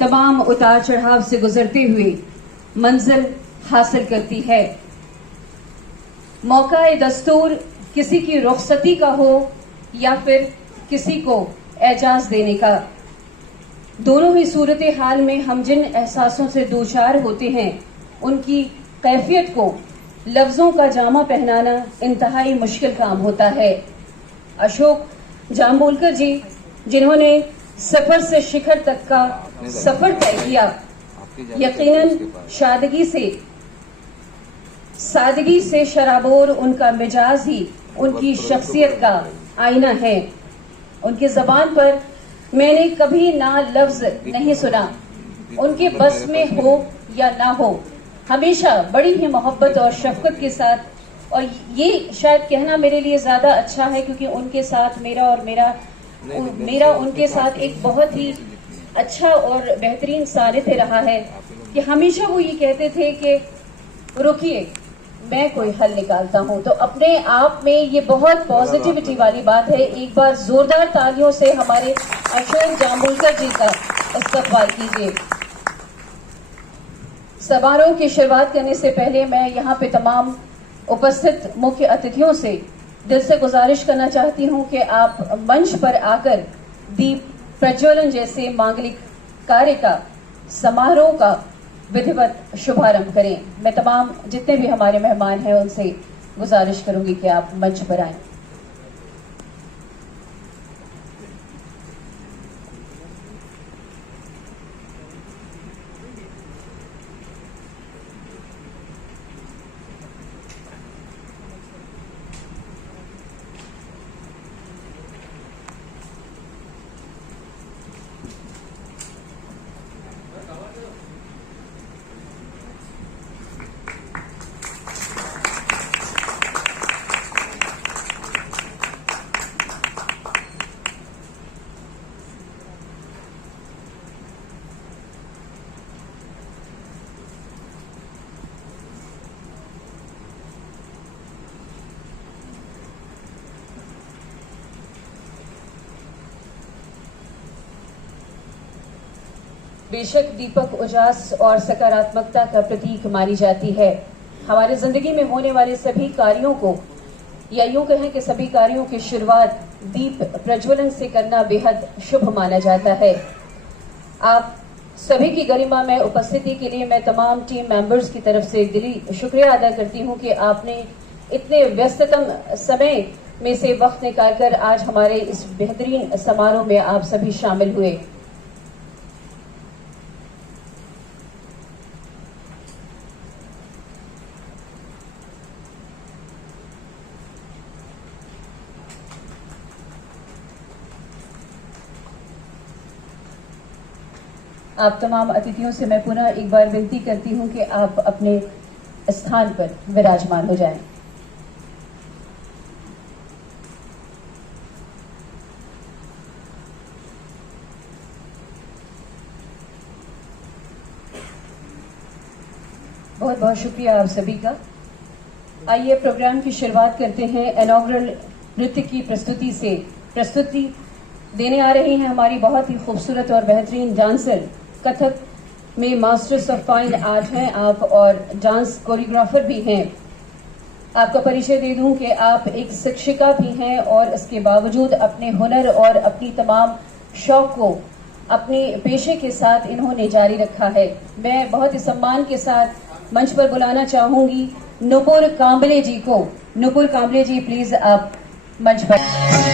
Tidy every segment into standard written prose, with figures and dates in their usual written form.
तमाम उतार चढ़ाव से गुजरते हुए मंजिल हासिल करती है। मौका दस्तूर किसी की रुखसती का हो या फिर किसी को एजाज देने का, दोनों ही सूरत हाल में हम जिन एहसासों से दोचार होते हैं उनकी कैफियत को लफ्जों का जामा पहनाना इंतहाई मुश्किल काम होता है। अशोक जाम्बुलकर जी, जिन्होंने सफर से शिखर तक का सफर तय किया, यकीनन सादगी से शराबोर उनका मिजाज ही उनकी शख्सियत का आईना है। उनकी जबान पर मैंने कभी ना लफ्ज नहीं सुना, उनके बस में हो या ना हो, हमेशा बड़ी ही मोहब्बत और शफकत के साथ, और ये शायद कहना मेरे लिए ज्यादा अच्छा है क्योंकि उनके साथ मेरा उनके साथ एक बहुत ही अच्छा और बेहतरीन सानिध्य रहा है कि हमेशा वो ये कहते थे कि रुकिए मैं कोई हल निकालता हूं। तो अपने आप में ये बहुत पॉजिटिविटी वाली बात है। एक बार जोरदार तालियों से हमारे अशोक जाम्बुलकर जी का इस्तकबाल कीजिए। समारोह की शुरुआत करने से पहले मैं यहाँ पे तमाम उपस्थित मुख्य अतिथियों से दिल से गुजारिश करना चाहती हूँ कि आप मंच पर आकर दीप प्रज्वलन जैसे मांगलिक कार्य का समारोह का विधिवत शुभारंभ करें। मैं तमाम जितने भी हमारे मेहमान हैं उनसे गुजारिश करूंगी कि आप मंच पर आएं। बेशक दीपक उजास और सकारात्मकता का प्रतीक मानी जाती है। हमारी जिंदगी में होने वाले सभी कार्यों को, या यूं कहें कि सभी कार्यों की शुरुआत दीप प्रज्वलन से करना बेहद शुभ माना जाता है। आप सभी की गरिमा में उपस्थिति के लिए मैं तमाम टीम मेंबर्स की तरफ से दिली शुक्रिया अदा करती हूं कि आपने इतने व्यस्ततम समय में से वक्त निकालकर आज हमारे इस बेहतरीन समारोह में आप सभी शामिल हुए। आप तमाम अतिथियों से मैं पुनः एक बार विनती करती हूं कि आप अपने स्थान पर विराजमान हो जाएं। बहुत बहुत शुक्रिया आप सभी का। आइए प्रोग्राम की शुरुआत करते हैं इनॉग्रल नृत्य की प्रस्तुति से। प्रस्तुति देने आ रही हैं हमारी बहुत ही खूबसूरत और बेहतरीन डांसर, कथक में मास्टर्स ऑफ फाइन आर्ट हैं आप और डांस कोरियोग्राफर भी हैं। आपका परिचय दे दूं कि आप एक शिक्षिका भी हैं और इसके बावजूद अपने हुनर और अपनी तमाम शौक को अपने पेशे के साथ इन्होंने जारी रखा है। मैं बहुत ही सम्मान के साथ मंच पर बुलाना चाहूंगी नुपुर कांबले जी को। नुपुर कांबले जी, प्लीज आप मंच पर।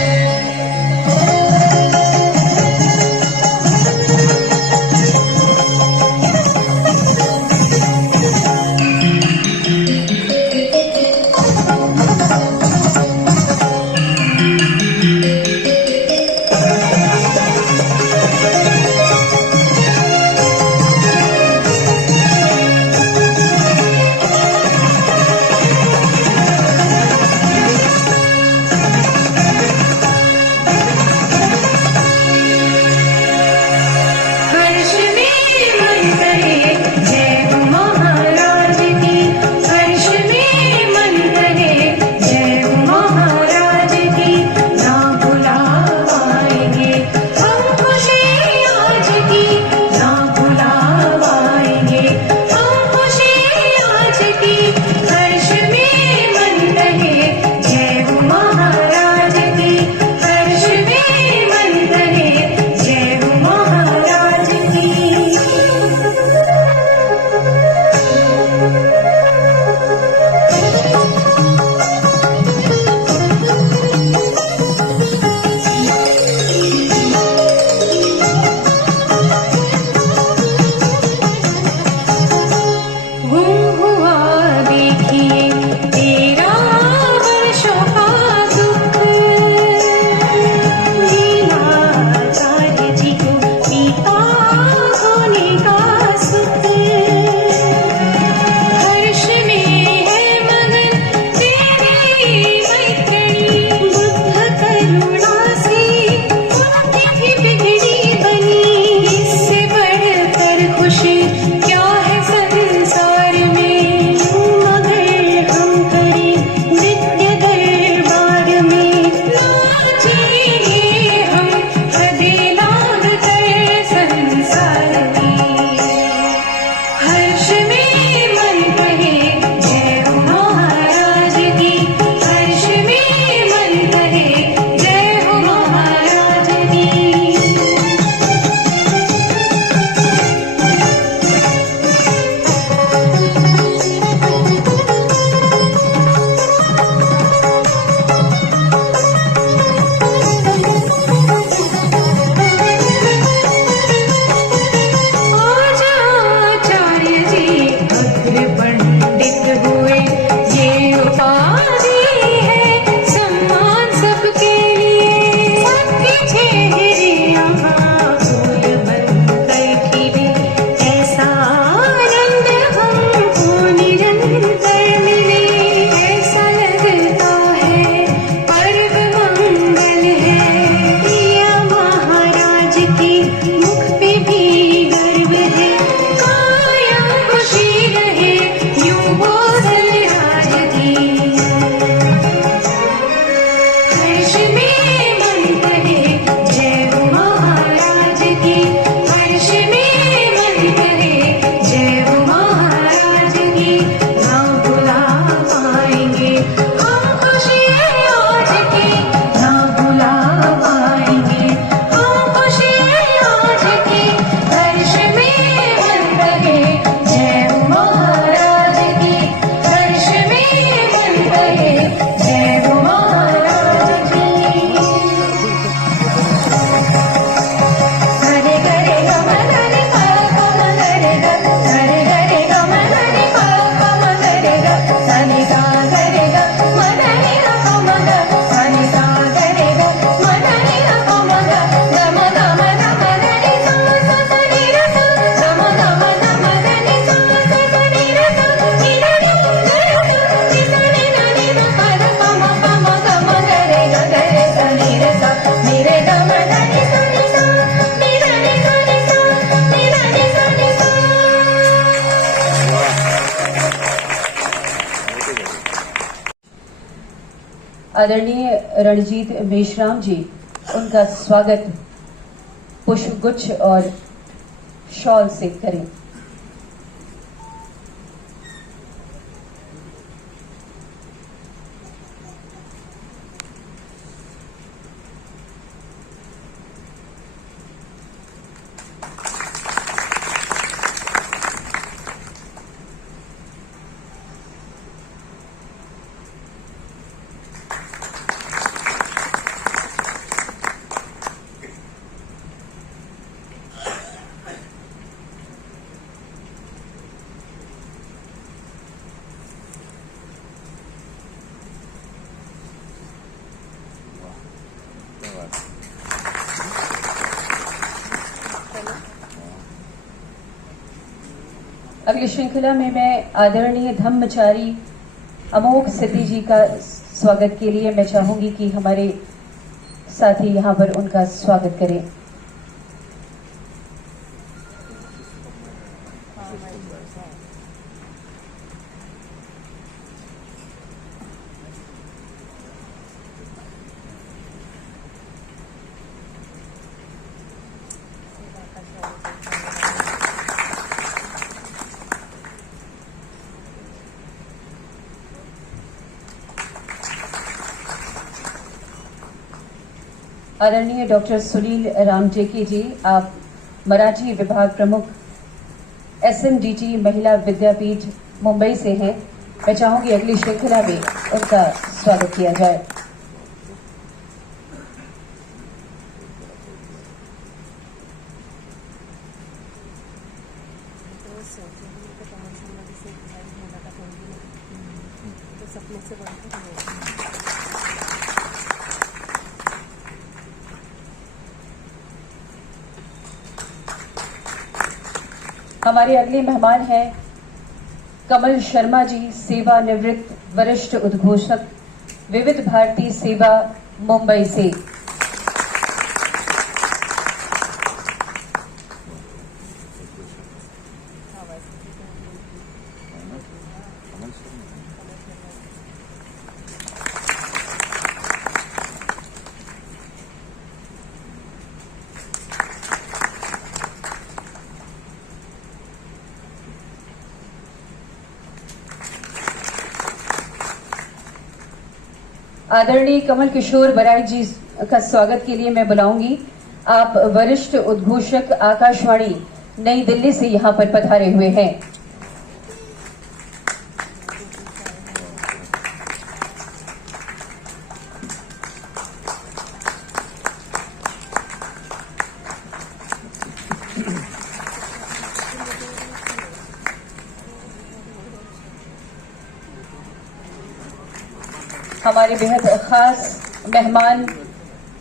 आदरणीय रणजीत मेश्राम जी, उनका स्वागत पुष्पगुच्छ और शॉल से करें। अगली श्रृंखला में मैं आदरणीय धम्मचारी अमोघ सिद्धि जी का स्वागत के लिए मैं चाहूंगी कि हमारे साथी यहां पर उनका स्वागत करें। आदरणीय डॉक्टर सुनील रामटेके जी, आप मराठी विभाग प्रमुख SMDT महिला विद्यापीठ मुंबई से हैं। मैं चाहूंगी अगली श्रृंखला में उनका स्वागत किया जाए। हमारे अगले मेहमान हैं कमल शर्मा जी, सेवानिवृत्त वरिष्ठ उद्घोषक, विविध भारती सेवा मुंबई से। आदरणीय कमल किशोर बराइच जी का स्वागत के लिए मैं बुलाऊंगी। आप वरिष्ठ उद्घोषक आकाशवाणी नई दिल्ली से यहां पर पधारे हुए हैं। हमारे बेहद खास मेहमान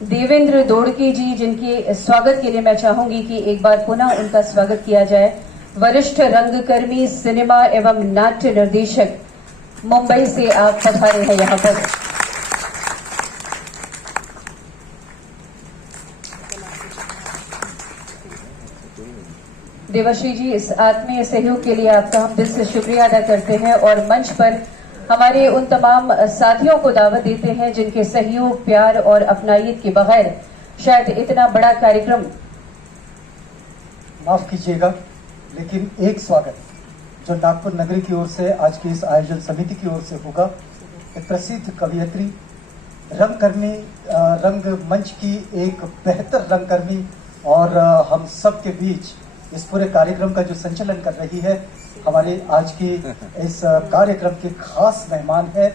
देवेंद्र दोड़के जी, जिनके स्वागत के लिए मैं चाहूंगी कि एक बार पुनः उनका स्वागत किया जाए। वरिष्ठ रंगकर्मी, सिनेमा एवं नाट्य निर्देशक, मुंबई से आप पधारे हैं यहां पर। देवाश्री जी, इस आत्मीय सहयोग के लिए आपका हम दिल से शुक्रिया अदा करते हैं और मंच पर हमारे उन तमाम साथियों को दावत देते हैं जिनके सहयोग, प्यार और अपनायत के बगैर शायद इतना बड़ा कार्यक्रम। माफ कीजिएगा, लेकिन एक स्वागत जो नागपुर नगरी की ओर से आज की इस आयोजन समिति की ओर से होगा। एक प्रसिद्ध कवियत्री, रंगकर्मी, रंगमंच की एक बेहतर रंगकर्मी और हम सब के बीच इस पूरे कार्यक्रम का जो संचालन कर रही है, हमारे आज की इस कार्यक्रम के खास मेहमान है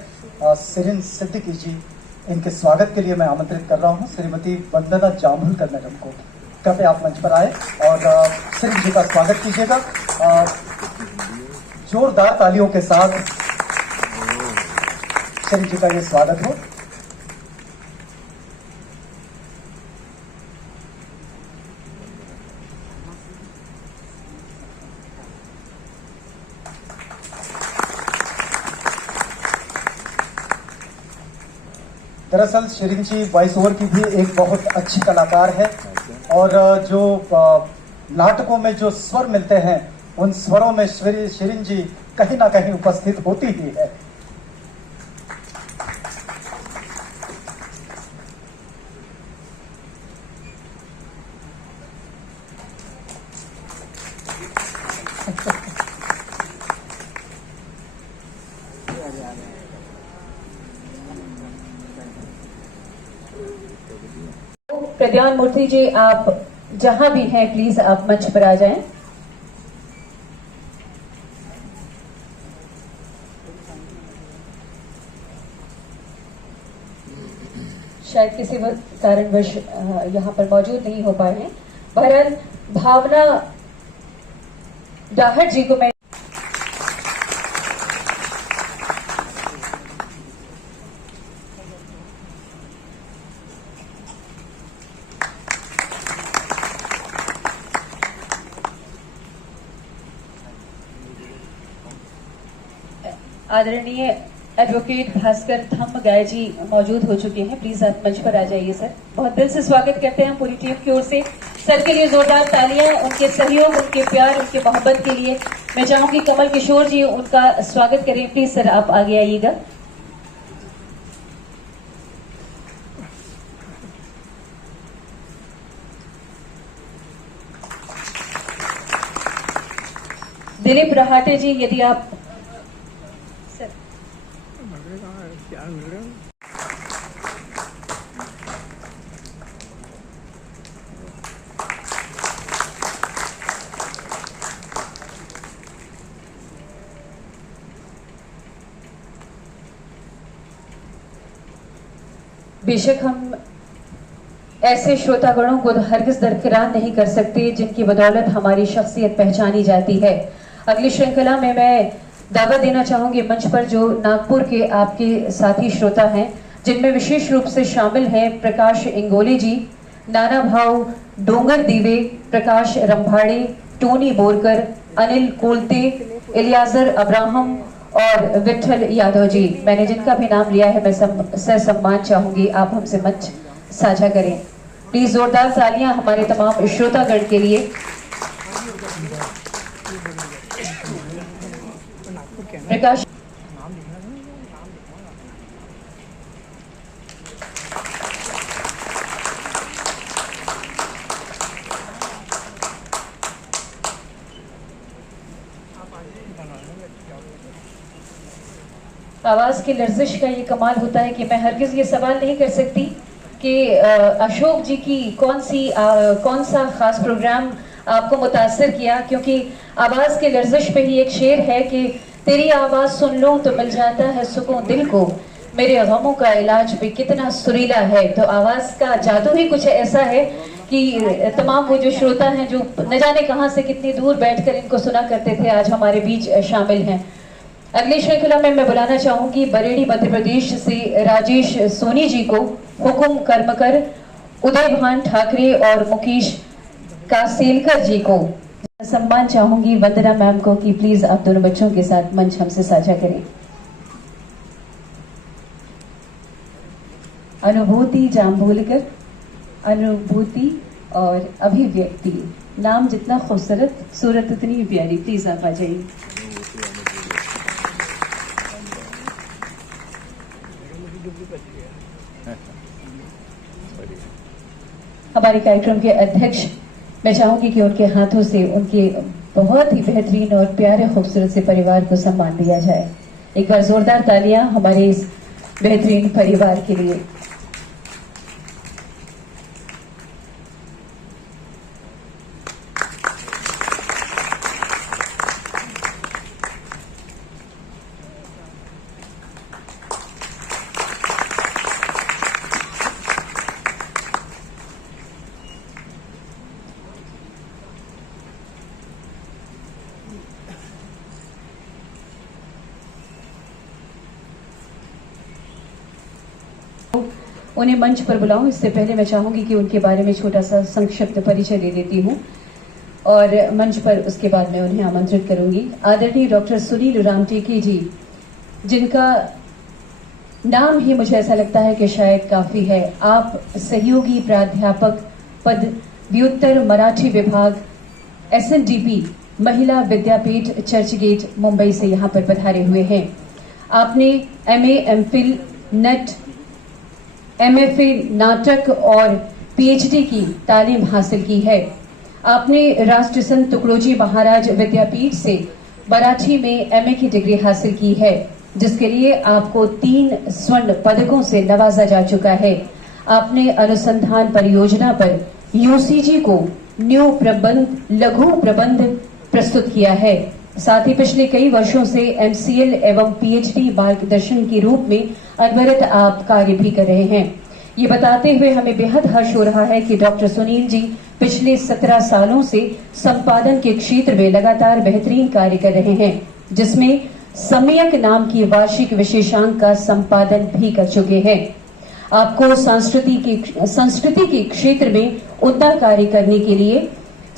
सिरिन सिद्दीकी जी। इनके स्वागत के लिए मैं आमंत्रित कर रहा हूं श्रीमती वंदना जामुलकर मैडम को। कृपया आप मंच पर आए और सिरिन जी का स्वागत कीजिएगा जोरदार तालियों के साथ। सिरिन जी का ये स्वागत हो। दरअसल शिरीन जी वॉइस ओवर की भी एक बहुत अच्छी कलाकार है और जो नाटकों में जो स्वर मिलते हैं उन स्वरों में शिरीन जी कहीं ना कहीं उपस्थित होती ही है। प्रद्यान मूर्ति जी, आप जहां भी हैं प्लीज आप मंच पर आ जाएं। शायद किसी कारणवश यहाँ पर मौजूद नहीं हो पाए हैं। बहरहाल भावना डाहट जी को मैं आदरणीय एडवोकेट भास्कर थम गाय जी मौजूद हो चुके हैं। प्लीज आप मंच पर आ जाइए सर। बहुत दिल से स्वागत करते हैं पूरी टीम की ओर से। सर के लिए जोरदार तालियां, उनके सहयोग, उनके प्यार, उनके मोहब्बत के लिए। मैं चाहूंगी कमल किशोर जी उनका स्वागत करें। प्लीज सर आप आगे आइएगा। दिलीप रहाटे जी यदि आप सर बेशक हम ऐसे श्रोतागणों को हरगिज दरकिरार नहीं कर सकते जिनकी बदौलत हमारी शख्सियत पहचानी जाती है। अगली श्रृंखला में मैं दावा देना चाहूंगी मंच पर जो नागपुर के आपके साथी श्रोता हैं, जिनमें विशेष रूप से शामिल हैं प्रकाश इंगोले जी, नाना भाव डोंगर दीवे, प्रकाश रंभाड़े, टोनी बोरकर, अनिल कोलते, इलियाजर अब्राहम और विठल यादव जी। मैंने जिनका भी नाम लिया है मैं सर सम्मान चाहूंगी आप हमसे मंच साझा करें। प्लीज जोरदार तालियां हमारे तमाम श्रोतागण के लिए। प्रकाश आवाज की लर्जिश का ये कमाल होता है कि मैं हरगिज ये सवाल नहीं कर सकती कि अशोक जी की कौन सा खास प्रोग्राम आपको मुतासर किया, क्योंकि आवाज के लर्जिश पे ही एक शेर है कि तेरी आवाज सुन लो तो मिल जाता है सुकून दिल को, मेरे गमों का इलाज भी कितना सुरीला है। तो आवाज का जादू ही कुछ ऐसा है कि तमाम वो जो श्रोता हैं जो न जाने कहां से कितनी दूर बैठकर इनको सुना करते थे, आज हमारे बीच शामिल हैं। अगली श्रृंखला में मैं बुलाना चाहूंगी बरेली मध्य प्रदेश से राजेश सोनी जी को, हुकुम कर्मकर, उदय भान ठाकरे और मुकेश कासेलकर जी को। सम्मान चाहूंगी वंदना मैम को कि प्लीज आप दोनों बच्चों के साथ मंच हमसे साझा करें। अनुभूति जाम्बोलकर, अनुभूति और अभिव्यक्ति, नाम जितना खूबसूरत सूरत उतनी प्यारी। प्लीज आप आ जाइए। हमारे कार्यक्रम के अध्यक्ष, मैं चाहूंगी कि उनके हाथों से उनके बहुत ही बेहतरीन और प्यारे खूबसूरत से परिवार को सम्मान दिया जाए। एक बार जोरदार तालियां हमारे इस बेहतरीन परिवार के लिए। उन्हें मंच पर बुलाऊं इससे पहले मैं चाहूंगी कि उनके बारे में छोटा सा संक्षिप्त परिचय दे देती हूं और मंच पर उसके बाद मैं उन्हें आमंत्रित करूंगी। आदरणीय डॉक्टर सुनील रामटेके जी, जिनका नाम ही मुझे ऐसा लगता है कि शायद काफी है। आप सहयोगी प्राध्यापक पद, व्युत्तर मराठी विभाग, SNDP महिला विद्यापीठ चर्चगेट मुंबई से यहाँ पर पधारे हुए हैं। आपने MA MPhil नेट MFA नाटक और PhD की तालीम हासिल की है। आपने राष्ट्र संत तुकडोजी महाराज विद्यापीठ से मराठी में एमए की डिग्री हासिल की है, जिसके लिए आपको 3 स्वर्ण पदकों से नवाजा जा चुका है। आपने अनुसंधान परियोजना पर यूसीजी को न्यू प्रबंध लघु प्रबंध प्रस्तुत किया है। साथ ही पिछले कई वर्षों से एमसीएल एवं पीएचडी मार्गदर्शन के रूप में अनवरत आप कार्य भी कर रहे हैं। ये बताते हुए हमें बेहद हर्ष हो रहा है कि डॉक्टर सुनील जी पिछले 17 सालों से संपादन के क्षेत्र में लगातार बेहतरीन कार्य कर रहे हैं, जिसमें सम्यक नाम की वार्षिक विशेषांक का संपादन भी कर चुके हैं। आपको संस्कृति के क्षेत्र में उम्दा कार्य करने के लिए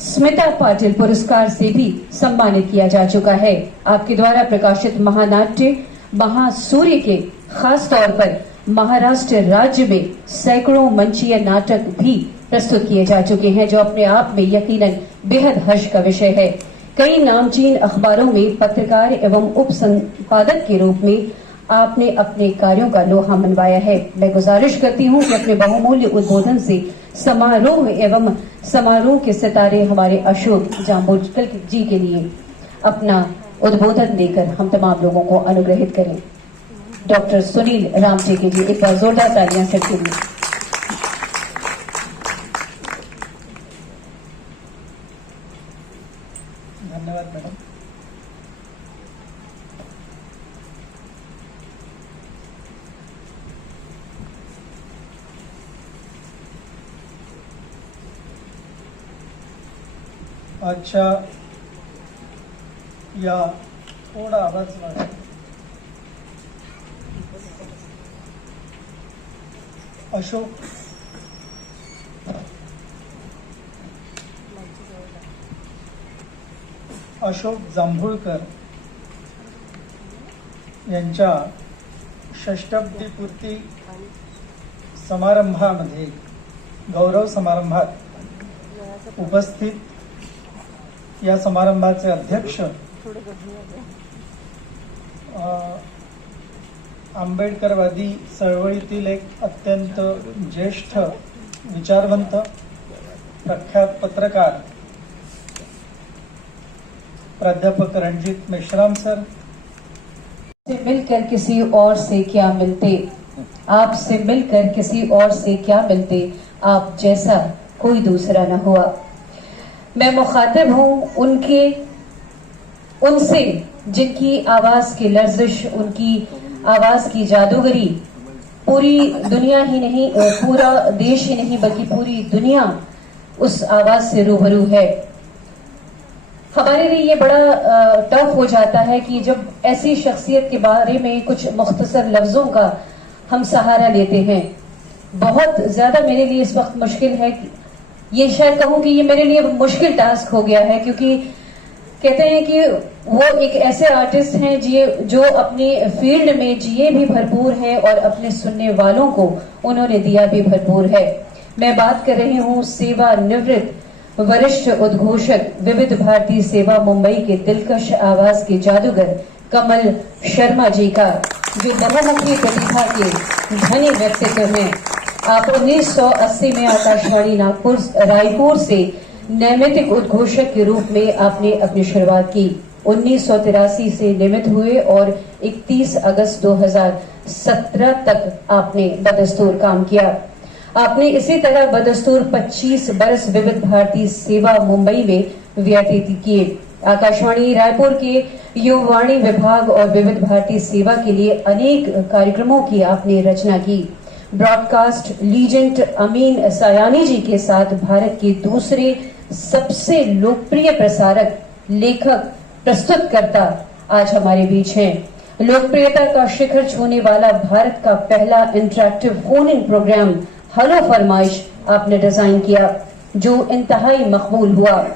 स्मिता पाटिल पुरस्कार से भी सम्मानित किया जा चुका है। आपके द्वारा प्रकाशित महानाट्य महासूर्य के खास तौर पर महाराष्ट्र राज्य में सैकड़ों मंचीय नाटक भी प्रस्तुत किए जा चुके हैं, जो अपने आप में यकीनन बेहद हर्ष का विषय है। कई नामचीन अखबारों में पत्रकार एवं उप संपादक के रूप में आपने अपने कार्यों का लोहा मनवाया है। मैं गुजारिश करती हूं कि अपने बहुमूल्य उद्बोधन से समारोह के सितारे हमारे अशोक जाम्बुजकर जी के लिए अपना उद्बोधन देकर हम तमाम लोगों को अनुग्रहित करें। डॉक्टर सुनील रामटेके जी, एक बार जोरदार तालियां सबके लिए। धन्यवाद मैडम। अच्छा, या थोड़ा आवाज वाला अशोक जांभूळकर यांच्या षष्ठाब्दीपूर्ती समारंभामध्ये गौरव समारंभात उपस्थित या समारंभाचे अध्यक्ष आंबेडकरवादी चळवळीतील एक अत्यंत ज्येष्ठ विचारवंत प्रख्यात पत्रकार प्राध्यापक रणजीत मेश्राम सर। से मिलकर किसी और से क्या मिलते, आपसे मिलकर किसी और से क्या मिलते, आप जैसा कोई दूसरा न हुआ। मैं मुखातिब हूं उनसे जिनकी आवाज की लर्जिश, उनकी आवाज की जादूगरी पूरी दुनिया ही नहीं, पूरा देश ही नहीं बल्कि पूरी दुनिया उस आवाज से रूबरू है। हमारे लिए ये बड़ा टफ हो जाता है कि जब ऐसी शख्सियत के बारे में कुछ मुख्तसर लफ्जों का हम सहारा लेते हैं। बहुत ज्यादा मेरे लिए इस वक्त मुश्किल है, ये शायद कहूं कि ये मेरे लिए मुश्किल टास्क हो गया है, क्योंकि कहते हैं कि वो एक ऐसे आर्टिस्ट हैं जो अपनी फील्ड में जिए भी भरपूर हैं और अपने सुनने वालों को उन्होंने दिया भी भरपूर है। मैं बात कर रही हूं सेवानिवृत्त वरिष्ठ उद्घोषक विविध भारती सेवा मुंबई के दिलकश आवाज के जादूगर कमल शर्मा जी का, जो बहुमुखी प्रतिभा के धनी व्यक्तित्व हैं। आप 1980 में आकाशवाणी रायपुर से नैमित्तिक उद्घोषक के रूप में आपने अपनी शुरुआत की। 1983 से नियमित हुए और 31 अगस्त 2017 तक आपने बदस्तूर काम किया। आपने इसी तरह बदस्तूर 25 बरस विविध भारती सेवा मुंबई में व्यतीत किए। आकाशवाणी रायपुर के युववाणी विभाग और विविध भारती सेवा के लिए अनेक कार्यक्रमों की आपने रचना की। ब्रॉडकास्ट लीजेंड अमीन सयानी जी के साथ भारत के दूसरे सबसे लोकप्रिय प्रसारक, लेखक, प्रस्तुतकर्ता आज हमारे बीच हैं। लोकप्रियता का शिखर छूने वाला भारत का पहला interactive phone in programme hello फरमाइश आपने डिजाइन किया, जो इंतहाई मकबूल हुआ।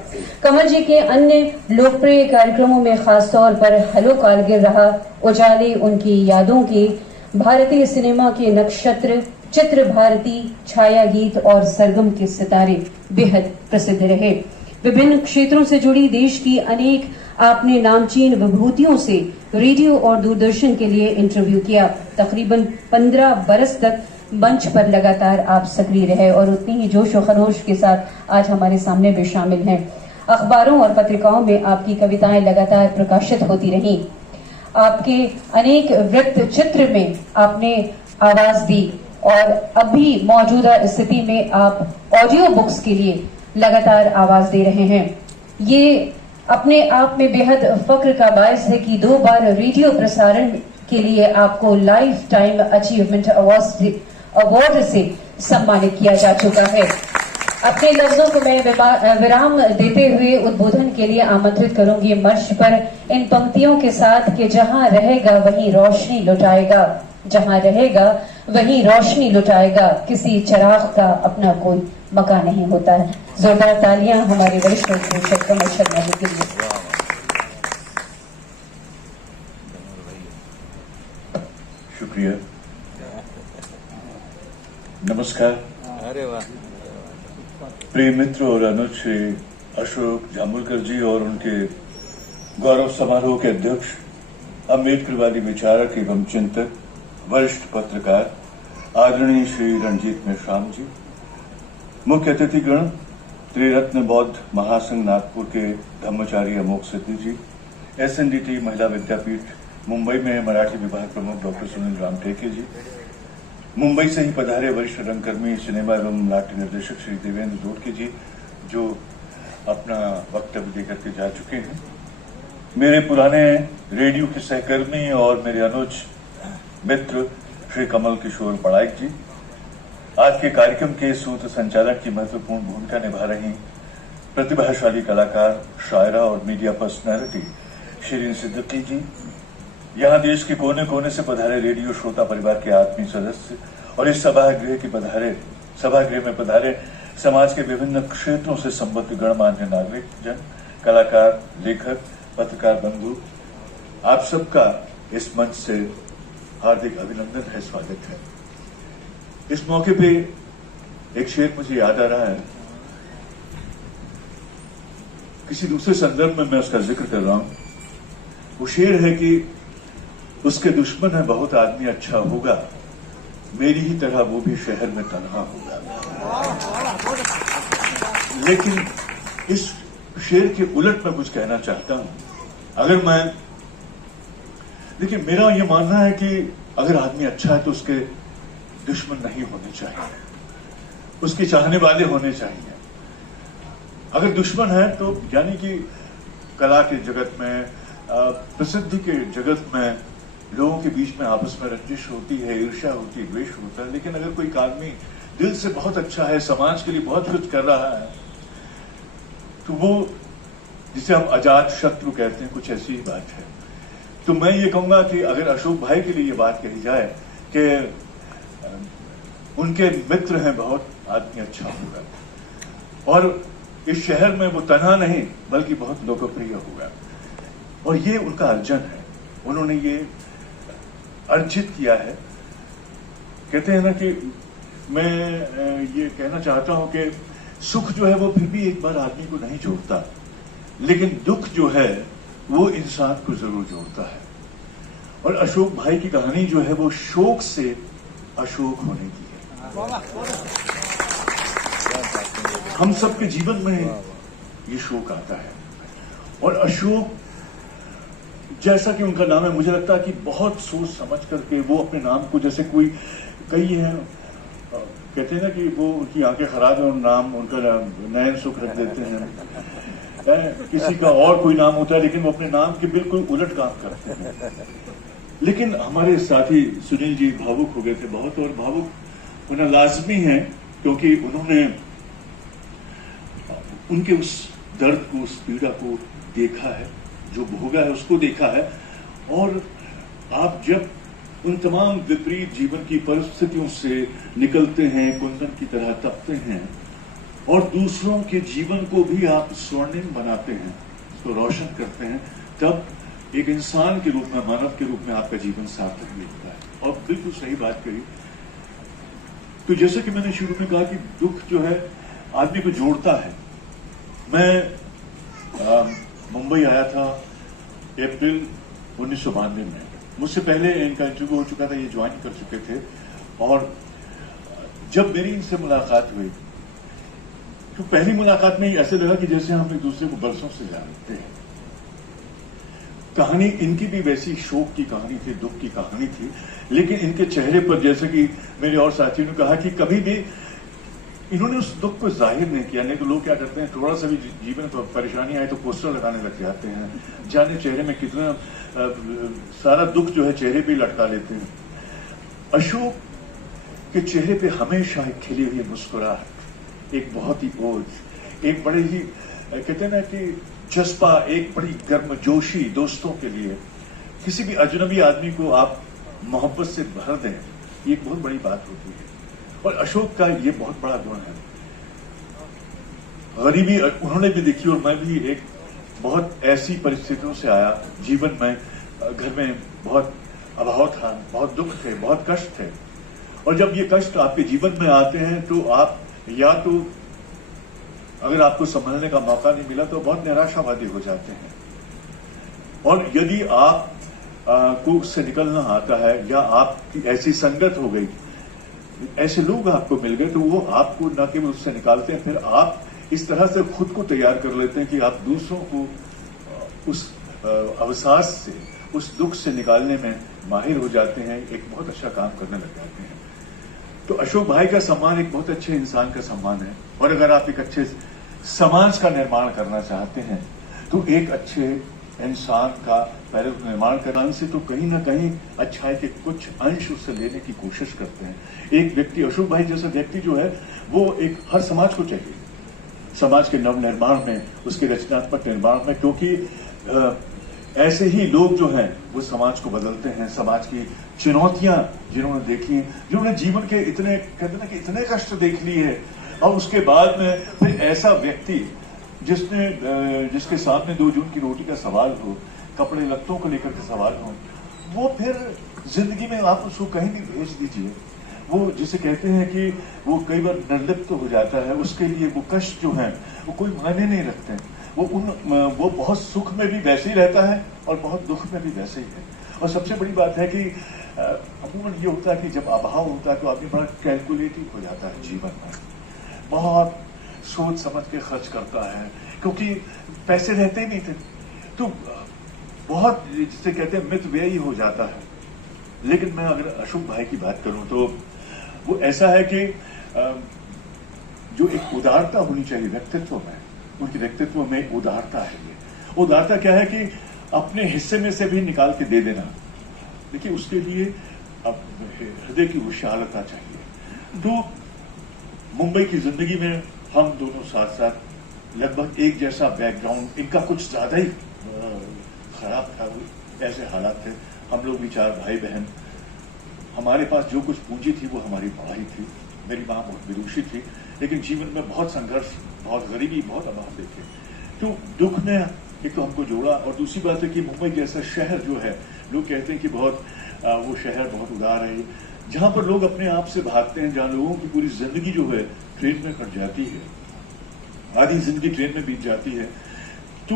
कमल जी के अन्य लोकप्रिय कार्यक्रमों में खासतौर पर हेलो कारगिल रहा, उजाले उनकी यादों के, भारतीय सिनेमा के नक्षत्र, चित्र भारती, छाया गीत और सरगम के सितारे बेहद प्रसिद्ध रहे। विभिन्न क्षेत्रों से जुड़ी देश की अनेक आपने नामचीन विभूतियों से रेडियो और दूरदर्शन के लिए इंटरव्यू किया। तकरीबन 15 बरस तक मंच पर लगातार आप सक्रिय रहे और उतनी ही जोश और खरोश के साथ आज हमारे सामने भी शामिल हैं। अखबारों और पत्रिकाओं में आपकी कविताएं लगातार प्रकाशित होती रहीं। आपके अनेक वृत्त चित्र में आपने आवाज दी और अभी मौजूदा स्थिति में आप ऑडियो बुक्स के लिए लगातार आवाज दे रहे हैं। ये अपने आप में बेहद फक्र का बायस है कि 2 बार रेडियो प्रसारण के लिए आपको लाइफ टाइम अचीवमेंट अवार्ड से सम्मानित किया जा चुका है। अपने लफ्जों को मैं विराम देते हुए उद्बोधन के लिए आमंत्रित करूंगी मंच पर इन पंक्तियों के साथ कि जहां रहेगा वहीं रोशनी लुटाएगा, जहां रहेगा वहीं रोशनी लुटाएगा, किसी चिराग का अपना कोई मकान नहीं होता है। जोरदार तालियां हमारे वरिष्ठ उद्घोषक कमल शर्मा जी के लिए। शुक्रिया। नमस्कार। अरे वाह। प्रिय मित्र और अनुज श्री अशोक जामुलकर जी और उनके गौरव समारोह के अध्यक्ष, अम्बेडकरवादी विचारक एवं चिंतक, वरिष्ठ पत्रकार आदरणीय श्री रणजीत मेश्राम जी, मुख्य अतिथिगण त्रिरत्न बौद्ध महासंघ नागपुर के धम्मचारी अमोक सिद्धि जी, SNDT महिला विद्यापीठ मुंबई में मराठी विभाग प्रमुख डॉक्टर सुनील रामटेके जी, मुंबई से ही पधारे वरिष्ठ रंगकर्मी सिनेमा एवं नाट्य निर्देशक श्री देवेंद्र दोड़के जी, जो अपना वक्तव्य देकर के जा चुके हैं, मेरे पुराने रेडियो के सहकर्मी और मेरे अनुज मित्र श्री कमल किशोर पड़ाइक जी, आज के कार्यक्रम के सूत्र संचालन की महत्वपूर्ण भूमिका निभा रही प्रतिभाशाली कलाकार, शायरा और मीडिया पर्सनालिटी शिरीन सिद्दीकी जी, यहाँ देश के कोने कोने से पधारे रेडियो श्रोता परिवार के आत्मीय सदस्य और इस सभागृह में पधारे समाज के विभिन्न क्षेत्रों से संबद्ध गणमान्य नागरिक जन, कलाकार, लेखक, पत्रकार बंधु, आप सबका इस मंच से हार्दिक अभिनंदन है, स्वागत है। इस मौके पे एक शेर मुझे याद आ रहा है, किसी दूसरे संदर्भ में मैं उसका जिक्र कर रहा हूं। वो शेर है कि उसके दुश्मन है बहुत आदमी अच्छा होगा, मेरी ही तरह वो भी शहर में तन्हा होगा। लेकिन इस शेर के उलट मैं कुछ कहना चाहता हूं। अगर मैं देखिए, मेरा ये मानना है कि अगर आदमी अच्छा है तो उसके दुश्मन नहीं होने चाहिए, उसके चाहने वाले होने चाहिए। अगर दुश्मन है तो यानी कि कला के जगत में, प्रसिद्धि के जगत में लोगों के बीच में आपस में रंजिश होती है, ईर्ष्या होती है, द्वेष होता है। लेकिन अगर कोई आदमी दिल से बहुत अच्छा है, समाज के लिए बहुत कुछ कर रहा है, तो वो जिसे हम अजात शत्रु कहते हैं, कुछ ऐसी ही बात है। तो मैं ये कहूंगा कि अगर अशोक भाई के लिए ये बात कही जाए कि उनके मित्र हैं बहुत, आदमी अच्छा होगा और इस शहर में वो तन्हा नहीं बल्कि बहुत लोकप्रिय होगा, और ये उनका अर्जन है, उन्होंने ये अर्जित किया है। कहते हैं ना कि मैं ये कहना चाहता हूं कि सुख जो है वो फिर भी एक बार आदमी को नहीं जोड़ता, लेकिन दुख जो है वो इंसान को जरूर जोड़ता है। और अशोक भाई की कहानी जो है वो शोक से अशोक होने की है। हम सबके जीवन में ये शोक आता है, और अशोक जैसा कि उनका नाम है, मुझे लगता है कि बहुत सोच समझ करके वो अपने नाम को, जैसे कोई कई हैं कहते हैं ना कि वो उनकी आंखें खराब है और नाम उनका नयन सुख रख देते हैं, किसी का और कोई नाम होता है लेकिन वो अपने नाम के बिल्कुल उलट काम करते हैं। लेकिन हमारे साथी सुनील जी भावुक हो गए थे बहुत, और भावुक होना लाजमी है क्योंकि उन्होंने उनके उस दर्द को, उस पीड़ा को देखा है, जो भोगा है उसको देखा है। और आप जब उन तमाम विपरीत जीवन की परिस्थितियों से निकलते हैं, कुंदन की तरह तपते हैं, और दूसरों के जीवन को भी आप स्वर्णिम बनाते हैं, उसको रोशन करते हैं, तब एक इंसान के रूप में, मानव के रूप में आपका जीवन सार्थक भी होता है। और बिल्कुल सही बात कही। तो जैसे कि मैंने शुरू में कहा कि दुख जो है आदमी को जोड़ता है। मैं मुंबई आया था अप्रैल 1992 में, मुझसे पहले इनका इंटरव्यू हो चुका था, ये ज्वाइन कर चुके थे, और जब मेरी इनसे मुलाकात हुई तो पहली मुलाकात में ही ऐसे लगा कि जैसे हम एक दूसरे को बरसों से जानते हैं। कहानी इनकी भी वैसी शोक की कहानी थी, दुख की कहानी थी, लेकिन इनके चेहरे पर, जैसे कि मेरे और साथियों ने कहा, कि कभी भी इन्होंने उस दुख को जाहिर नहीं किया। नहीं तो लोग क्या करते हैं, थोड़ा सा भी जीवन पर परेशानी आए तो पोस्टर लगाने लग जाते हैं, जाने चेहरे में कितना सारा दुख जो है चेहरे पे लटका लेते हैं। अशोक के चेहरे पे हमेशा एक खिली हुई मुस्कुराहट, एक बहुत ही ओज, एक बड़े ही कहते हैं ना कि जज्बा, एक बड़ी गर्मजोशी दोस्तों के लिए। किसी भी अजनबी आदमी को आप मोहब्बत से भर दें, ये एक बहुत बड़ी बात होती है, और अशोक का ये बहुत बड़ा गुण है। गरीबी उन्होंने भी देखी, और मैं भी एक बहुत ऐसी परिस्थितियों से आया जीवन में, घर में बहुत अभाव था, बहुत दुख थे, बहुत कष्ट थे, और जब ये कष्ट आपके जीवन में आते हैं तो आप या तो अगर आपको संभलने का मौका नहीं मिला तो बहुत निराशावादी हो जाते हैं, और यदि आप को उससे निकलना आता है या आपकी ऐसी संगत हो गई, ऐसे लोग आपको मिल गए, तो वो आपको न केवल उससे निकालते हैं, फिर आप इस तरह से खुद को तैयार कर लेते हैं कि आप दूसरों को उस अवसाद से, उस दुख से निकालने में माहिर हो जाते हैं, एक बहुत अच्छा काम करने लग जाते हैं। तो अशोक भाई का सम्मान एक बहुत अच्छे इंसान का सम्मान है, और अगर आप एक अच्छे समाज का निर्माण करना चाहते हैं तो एक अच्छे इंसान का पहले निर्माण करने से तो कहीं ना कहीं अच्छाई के कुछ अंश उससे लेने की कोशिश करते हैं। एक व्यक्ति, अशोक भाई जैसा व्यक्ति जो है, वो एक हर समाज को चाहिए, समाज के नव निर्माण में, उसके रचनात्मक निर्माण में, क्योंकि ऐसे ही लोग जो हैं वो समाज को बदलते हैं। समाज की चुनौतियां जिन्होंने देखी, जिन्होंने जीवन के इतने, कहते ना कि इतने कष्ट देख लिए, और उसके बाद में फिर ऐसा व्यक्ति जिसके सामने 2 जून की रोटी का सवाल हो, कपड़े लत्तों को लेकर के सवाल हो, वो फिर जिंदगी में आप उसको कहीं भी भेज दीजिए, वो जिसे कहते हैं कि वो कई बार निर्लिप्त हो जाता है, उसके लिए वो कष्ट जो है वो कोई मायने नहीं रखते। वो बहुत सुख में भी वैसे ही रहता है और बहुत दुख में भी वैसे ही है। और सबसे बड़ी बात है कि अमूमन ये होता है कि जब अभाव होता है तो आदमी बड़ा कैलकुलेटिव हो जाता है जीवन में, बहुत सोच समझ के खर्च करता है, क्योंकि पैसे रहते ही नहीं थे, तो बहुत जिसे कहते हैं मित व्यय हो जाता है। लेकिन मैं अगर अशोक भाई की बात करूं तो वो ऐसा है कि जो एक उदारता होनी चाहिए व्यक्तित्व में, उनके व्यक्तित्व में उदारता है। ये उदारता क्या है कि अपने हिस्से में से भी निकाल के दे देना। देखिए, उसके लिए अब हृदय की विशालता चाहिए। तो मुंबई की जिंदगी में हम दोनों साथ साथ लगभग एक जैसा बैकग्राउंड, इनका कुछ ज्यादा ही खराब था, ऐसे हालात थे। हम लोग भी 4 भाई बहन, हमारे पास जो कुछ पूंजी थी वो हमारी पढ़ाई थी। मेरी मां बहुत विदुषी थी, लेकिन जीवन में बहुत संघर्ष, बहुत गरीबी, बहुत अभाव देखे। तो दुख ने एक तो हमको जोड़ा, और दूसरी बात है कि मुंबई जैसा शहर जो है, लोग कहते हैं कि बहुत वो शहर बहुत उदार है, जहां पर लोग अपने आप से भागते हैं, जहां लोगों की पूरी जिंदगी जो है ट्रेन में कट जाती है, आधी जिंदगी ट्रेन में बीत जाती है। तो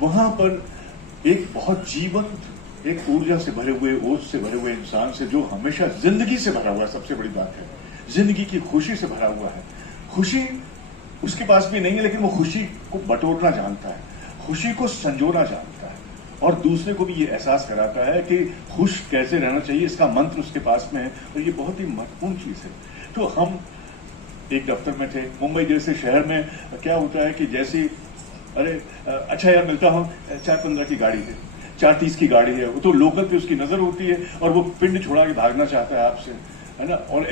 वहां पर एक बहुत जीवंत, एक ऊर्जा से भरे हुए, ओज से भरे हुए इंसान से, जो हमेशा जिंदगी से भरा हुआ, सबसे बड़ी बात है जिंदगी की खुशी से भरा हुआ है। खुशी उसके पास भी नहीं है, लेकिन वो खुशी को बटोरना जानता है, खुशी को संजोना जानता है, और दूसरे को भी ये एहसास कराता है कि खुश कैसे रहना चाहिए, इसका मंत्र उसके पास में है, और ये बहुत ही महत्वपूर्ण चीज है। तो हम एक दफ्तर में थे, मुंबई जैसे शहर में क्या होता है कि जैसे अरे अच्छा यार मिलता हूं, 4:15 की गाड़ी है, 4:30 की गाड़ी है, तो लोकल पे उसकी नजर होती है और वो पिंड छोड़ा के भागना चाहता है आपसे, है ना। और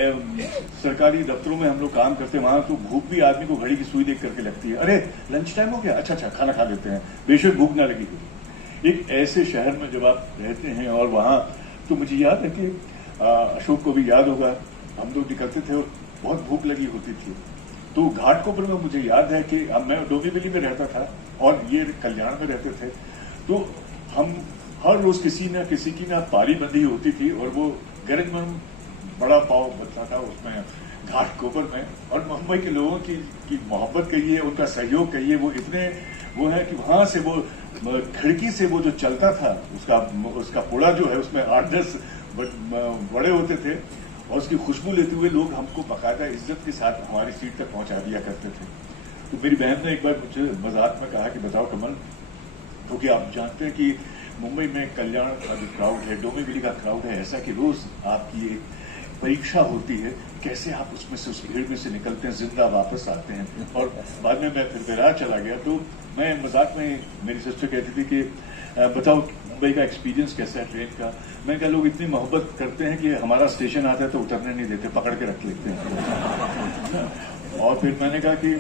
सरकारी दफ्तरों में हम लोग काम करते हैं, वहां तो भूख भी आदमी को घड़ी की सुई देख करके लगती है। अरे लंच टाइम हो गया, अच्छा खाना खा लेते हैं, बेशक भूख ना लगी हुई। एक ऐसे शहर में जब आप रहते हैं, और वहां तो मुझे याद है कि अशोक को भी याद होगा, हम लोग निकलते थे और बहुत भूख लगी होती थी, तो घाटकोपर में मुझे याद है कि मैं डोंबिवली में रहता था और ये कल्याण में रहते थे, तो हम हर रोज किसी न किसी की ना पारी बंधी होती थी, और वो गरम बड़ा पाव बनता था उसमें घाटकोपर में। और मुंबई के लोगों की मोहब्बत कहिए, उनका सहयोग कहिए, वो इतने वो है कि वहां से वो खिड़की से वो जो चलता था, उसका पुड़ा जो है उसमें 8-10 बड़े होते थे, और उसकी खुशबू लेते हुए लोग हमको बाकायदा इज्जत के साथ हमारी सीट तक पहुंचा दिया करते थे। तो मेरी बहन ने एक बार मुझे मजाक में कहा कि बताओ कमल, क्योंकि आप जानते हैं कि मुंबई में कल्याण का जो क्राउड है, डोंबिवली का क्राउड है, ऐसा कि रोज आपकी एक परीक्षा होती है, कैसे आप उसमें से उस भीड़ में से निकलते हैं, जिंदा वापस आते हैं। और बाद में मैं फिर विरार चला गया, तो मैं मजाक में मेरी सिस्टर कहती थी कि बताओ मुंबई का एक्सपीरियंस कैसा है ट्रेन का। मैंने कहा लोग इतनी मोहब्बत करते हैं कि हमारा स्टेशन आता है तो उतरने नहीं देते, पकड़ के रख लेते हैं। और फिर मैंने कहा कि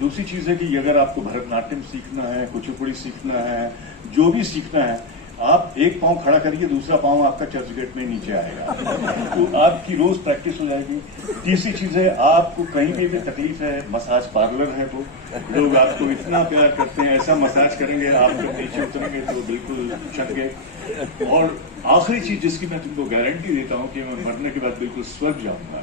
दूसरी चीज है कि अगर आपको भरतनाट्यम सीखना है, कुचिपुड़ी सीखना है, जो भी सीखना है, आप एक पांव खड़ा करिए, दूसरा पांव आपका चर्च गेट में नीचे आएगा, तो आपकी रोज प्रैक्टिस हो जाएगी। तीसरी चीज है, आपको कहीं भी तकलीफ है, मसाज पार्लर है, तो लोग आपको इतना प्यार करते हैं, ऐसा मसाज करेंगे, आप जब नीचे उतरेंगे तो बिल्कुल चंगे। और आखिरी चीज जिसकी मैं तुमको गारंटी देता हूं कि मैं मरने के बाद बिल्कुल स्वर्ग जाऊंगा,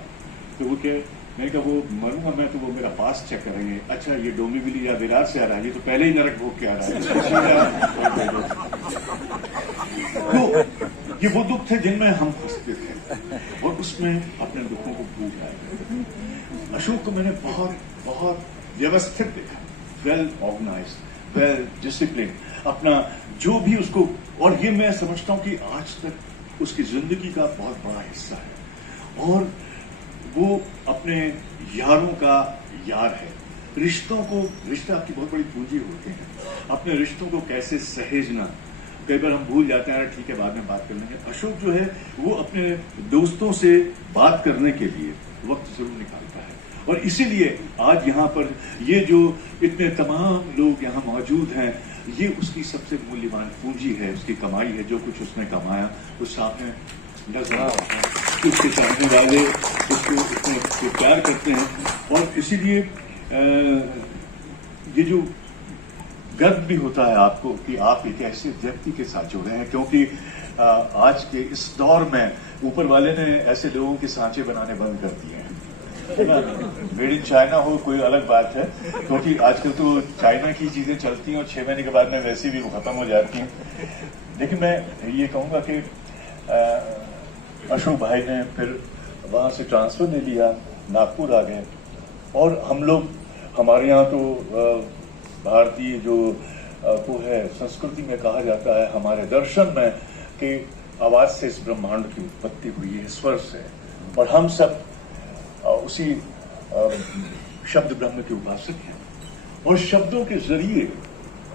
तो वो क्या, मैंने कहा वो मरूंगा मैं तो वो मेरा पास चेक करेंगे, अच्छा ये डोंबिवली या विरार से आ रहा है, ये तो पहले ही नरक भोग के आ रहा है। तो ये वो दुख थे जिनमें हम फंसते थे और उसमें अपने दुखों को भूल जाए। अशोक को मैंने बहुत बहुत व्यवस्थित देखा, वेल ऑर्गेनाइज्ड, वेल डिसिप्लिन, अपना जो भी उसको, और ये मैं समझता हूं कि आज तक उसकी जिंदगी का बहुत बड़ा हिस्सा है। और वो अपने यारों का यार है, रिश्ता आपकी बहुत बड़ी पूंजी होते हैं, अपने रिश्तों को कैसे सहेजना, कई बार हम भूल जाते हैं, ठीक है बाद में बात कर लेंगे। अशोक जो है वो अपने दोस्तों से बात करने के लिए वक्त जरूर निकालता है, और इसीलिए आज यहाँ पर ये जो इतने तमाम लोग यहाँ मौजूद हैं, ये उसकी सबसे मूल्यवान पूंजी है, उसकी कमाई है, जो कुछ उसने कमाया वो सामने नजर आता है, उसके चाहने वाले उसको इतने प्यार करते हैं। और इसीलिए ये जो गर्व भी होता है आपको कि आप एक ऐसे व्यक्ति के साथ जुड़े हैं, क्योंकि आज के इस दौर में ऊपर वाले ने ऐसे लोगों के सांचे बनाने बंद कर दिए हैं। मेड इन चाइना हो कोई अलग बात है, क्योंकि आजकल तो चाइना की चीजें चलती हैं और 6 महीने के बाद में वैसे भी वो खत्म हो जाती हैं। लेकिन मैं ये कहूंगा कि अशोक भाई ने फिर वहां से ट्रांसफर ले लिया, नागपुर आ गए, और हम लोग, हमारे यहाँ तो भारतीय जो वो है संस्कृति में कहा जाता है, हमारे दर्शन में, कि आवाज से इस ब्रह्मांड की उत्पत्ति हुई है, स्वर से, और हम सब उसी शब्द ब्रह्म के उपासक हैं। और शब्दों के जरिए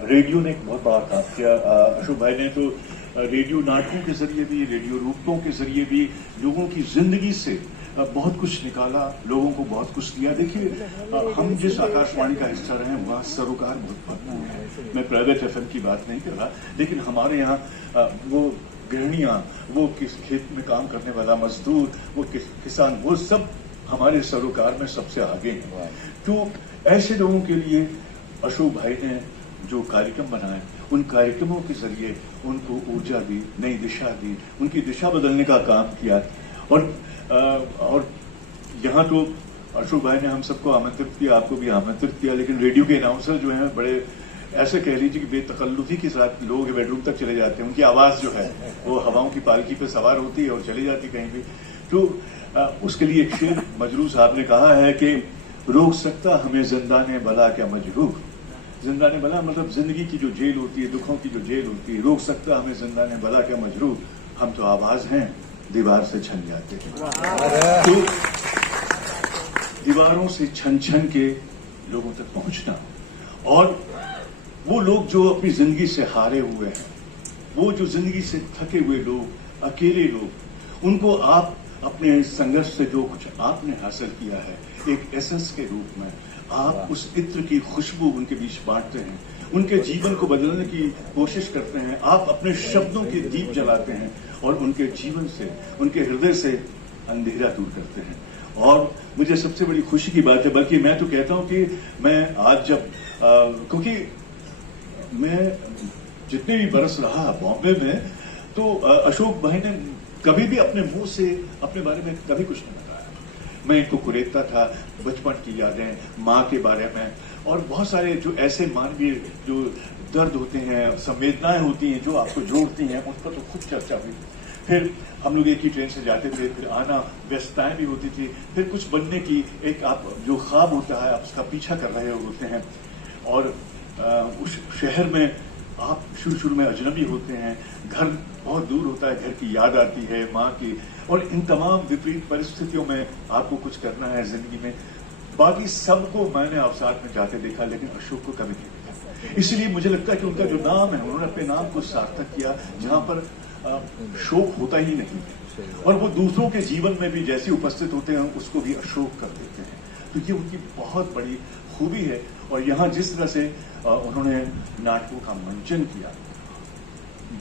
रेडियो ने एक बहुत बड़ा काम किया। अशोक भाई ने तो रेडियो नाटकों के जरिए भी, रेडियो रूपों के जरिए भी लोगों की जिंदगी से बहुत कुछ निकाला, लोगों को बहुत कुछ दिया। देखिए, हम जिस आकाशवाणी का हिस्सा रहे हैं वहाँ सरोकार बहुत भरपूर है। मैं प्राइवेट एफएम की बात नहीं कर रहा, लेकिन हमारे यहाँ वो गृहणियां, वो किस खेत में काम करने वाला मजदूर, वो किसान, वो सब हमारे सरोकार में सबसे आगे हैं। तो ऐसे लोगों के लिए अशोक भाई ने जो कार्यक्रम बनाए, उन कार्यक्रमों के जरिए उनको ऊर्जा दी, नई दिशा दी, उनकी दिशा बदलने का काम किया। और यहाँ तो अशोक भाई ने हम सबको आमंत्रित किया, आपको भी आमंत्रित किया, लेकिन रेडियो के अनाउंसर जो हैं बड़े ऐसे कह लीजिए कि बेतकल्लुफी के साथ लोगों के बेडरूम तक चले जाते हैं। उनकी आवाज जो है वो हवाओं की पालकी पे सवार होती है और चली जाती कहीं भी। तो उसके लिए एक शेर मजरू साहब ने कहा है कि रोक सकता हमें जिंदाने बला क्या मजरूह। जिंदाने बला मतलब जिंदगी की जो जेल होती है, दुखों की जो जेल होती है, रोक सकता हमें जिंदाने बला क्या मजरूह। हम तो आवाज हैं, दीवार से छन जाते हैं। तो दीवारों से छन छन के लोगों तक पहुंचना, और वो लोग जो अपनी जिंदगी से हारे हुए हैं, वो जो जिंदगी से थके हुए लोग, अकेले लोग, उनको आप अपने संघर्ष से जो कुछ आपने हासिल किया है, एक एसेंस के रूप में आप उस इत्र की खुशबू उनके बीच बांटते हैं, उनके जीवन को बदलने की कोशिश करते हैं। आप अपने शब्दों के दीप जलाते हैं और उनके जीवन से, उनके हृदय से अंधेरा दूर करते हैं। और मुझे सबसे बड़ी खुशी की बात है, बल्कि मैं तो कहता हूं कि मैं आज जब क्योंकि मैं जितने भी बरस रहा बॉम्बे में, तो अशोक भाई ने कभी भी अपने मुंह से अपने बारे में कभी कुछ नहीं बताया। मैं इनको कुरेदता था, बचपन की यादें, माँ के बारे में, और बहुत सारे जो ऐसे मानवीय जो दर्द होते हैं, संवेदनाएं होती हैं जो आपको जोड़ती हैं, उस पर तो खूब चर्चा हुई। फिर हम लोग एक ही ट्रेन से जाते थे, फिर आना, व्यस्तताएं भी होती थी, फिर कुछ बनने की एक आप जो ख्वाब होता है आप उसका पीछा कर रहे होते हैं, और उस शहर में आप शुरू में अजनबी होते हैं, घर बहुत दूर होता है, घर की याद आती है माँ की, और इन तमाम विपरीत परिस्थितियों में आपको कुछ करना है जिंदगी में। बाकी सबको मैंने अवसाद में जाते देखा, लेकिन अशोक को कभी नहीं देखा। इसलिए मुझे लगता है कि उनका जो नाम है, उन्होंने अपने नाम को सार्थक किया, जहां पर शोक होता ही नहीं है, और वो दूसरों के जीवन में भी जैसे उपस्थित होते हैं उसको भी अशोक कर देते हैं। तो ये उनकी बहुत बड़ी खूबी है। और यहाँ जिस तरह से उन्होंने नाटकों का मंचन किया,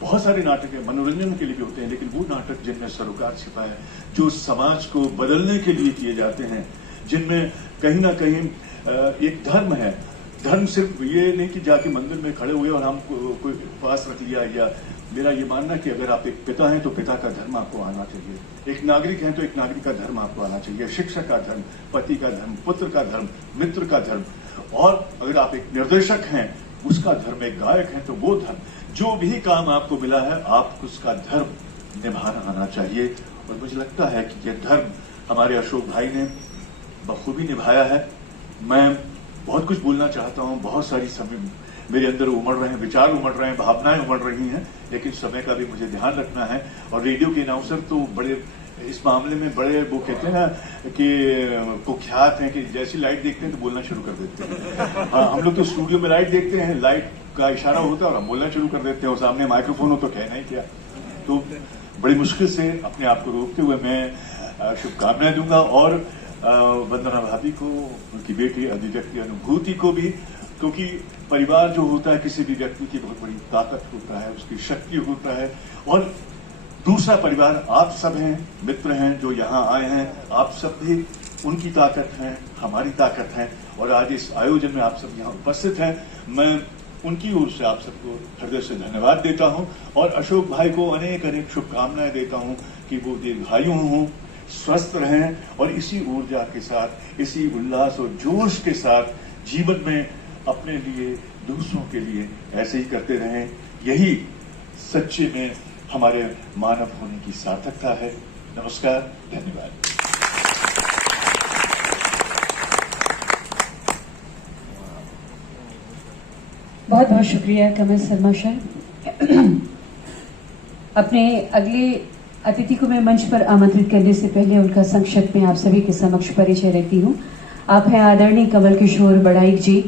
बहुत सारे नाटक है मनोरंजन के लिए भी होते हैं, लेकिन वो नाटक जिनमें सरोकार छिपा है, जो समाज को बदलने के लिए किए जाते हैं, जिनमें कहीं ना कहीं एक धर्म है। धर्म सिर्फ ये नहीं कि जाके मंदिर में खड़े हुए और हम कोई उपवास रख लिया, या मेरा ये मानना कि अगर आप एक पिता हैं तो पिता का धर्म आपको आना चाहिए, एक नागरिक हैं तो एक नागरिक का धर्म आपको आना चाहिए, शिक्षक का धर्म, पति का धर्म, पुत्र का धर्म, मित्र का धर्म, और अगर आप एक निर्देशक हैं उसका धर्म, एक गायक हैं तो वो धर्म, जो भी काम आपको मिला है आपको उसका धर्म निभाना आना चाहिए। और मुझे लगता है कि यह धर्म हमारे अशोक भाई ने बखूबी निभाया है। मैं बहुत कुछ बोलना चाहता हूं, बहुत सारी समय मेरे अंदर उमड़ रहे हैं, विचार उमड़ रहे हैं, भावनाएं उमड़ रही हैं, लेकिन समय का भी मुझे ध्यान रखना है। और रेडियो के अनाउंसर तो बड़े इस मामले में बड़े वो कहते हैं कि कुख्यात हैं कि जैसी लाइट देखते हैं तो बोलना शुरू कर देते हैं। हम लोग तो स्टूडियो में लाइट देखते हैं, लाइट का इशारा होता है और हम बोलना शुरू कर देते हैं, और सामने माइक्रोफोन हो तो कहना ही क्या। तो बड़ी मुश्किल से अपने आप को रोकते हुए मैं शुभकामनाएं दूंगा, और वंदना भाभी को, उनकी बेटी अदिति की अनुभूति को भी, क्योंकि परिवार जो होता है किसी भी व्यक्ति की बहुत बड़ी ताकत होता है, उसकी शक्ति होता है। और दूसरा परिवार आप सब हैं, मित्र हैं जो यहाँ आए हैं, आप सब भी उनकी ताकत हैं, हमारी ताकत है। और आज इस आयोजन में आप सब यहाँ उपस्थित हैं, मैं उनकी ओर से आप सबको हृदय से धन्यवाद देता हूं, और अशोक भाई को अनेक अनेक शुभकामनाएं देता हूं कि वो दीर्घायु हों, स्वस्थ रहें, और इसी ऊर्जा के साथ, इसी उल्लास और जोश के साथ जीवन में अपने लिए, दूसरों के लिए ऐसे ही करते रहें। यही सच्चे में हमारे मानव होने की सार्थकता है। नमस्कार, धन्यवाद। बहुत बहुत शुक्रिया कमल शर्मा सर। अपने अगले अतिथि को मैं मंच पर आमंत्रित करने से पहले उनका संक्षिप्त में आप सभी के समक्ष परिचय रखती हूँ। आप हैं आदरणीय कमल किशोर बड़ाइक जी,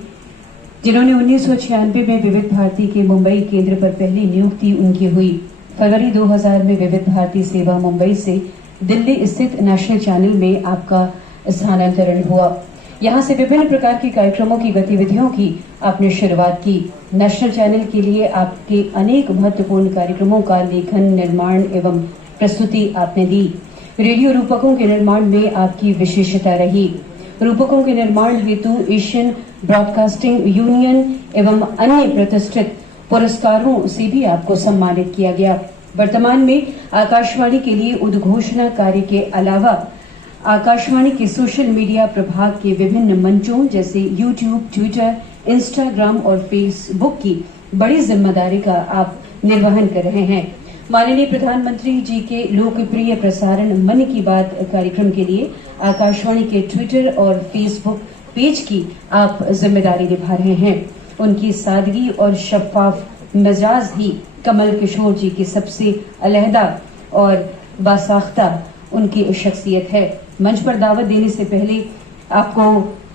जिन्होंने 1996 में विविध भारती के मुंबई केंद्र पर पहली नियुक्ति उनकी हुई। फरवरी 2000 में विविध भारती सेवा मुंबई से दिल्ली स्थित नेशनल चैनल में आपका स्थानांतरण हुआ। यहाँ से विभिन्न प्रकार के कार्यक्रमों की गतिविधियों की आपने शुरुआत की। नेशनल चैनल के लिए आपके अनेक महत्वपूर्ण कार्यक्रमों का लेखन, निर्माण एवं प्रस्तुति आपने दी। रेडियो रूपकों के निर्माण में आपकी विशेषता रही। रूपकों के निर्माण हेतु एशियन ब्रॉडकास्टिंग यूनियन एवं अन्य प्रतिष्ठित पुरस्कारों से भी आपको सम्मानित किया गया। वर्तमान में आकाशवाणी के लिए उद्घोषणा कार्य के अलावा आकाशवाणी के सोशल मीडिया प्रभाग के विभिन्न मंचों जैसे यूट्यूब, ट्विटर, इंस्टाग्राम और फेसबुक की बड़ी जिम्मेदारी का आप निर्वहन कर रहे हैं। माननीय प्रधानमंत्री जी के लोकप्रिय प्रसारण मन की बात कार्यक्रम के लिए आकाशवाणी के ट्विटर और फेसबुक पेज की आप जिम्मेदारी निभा रहे हैं। उनकी सादगी और शफाफ मिजाज ही कमल किशोर जी की सबसे अलहदा और बासाख्ता उनकी शख्सियत है। मंच पर दावत देने से पहले आपको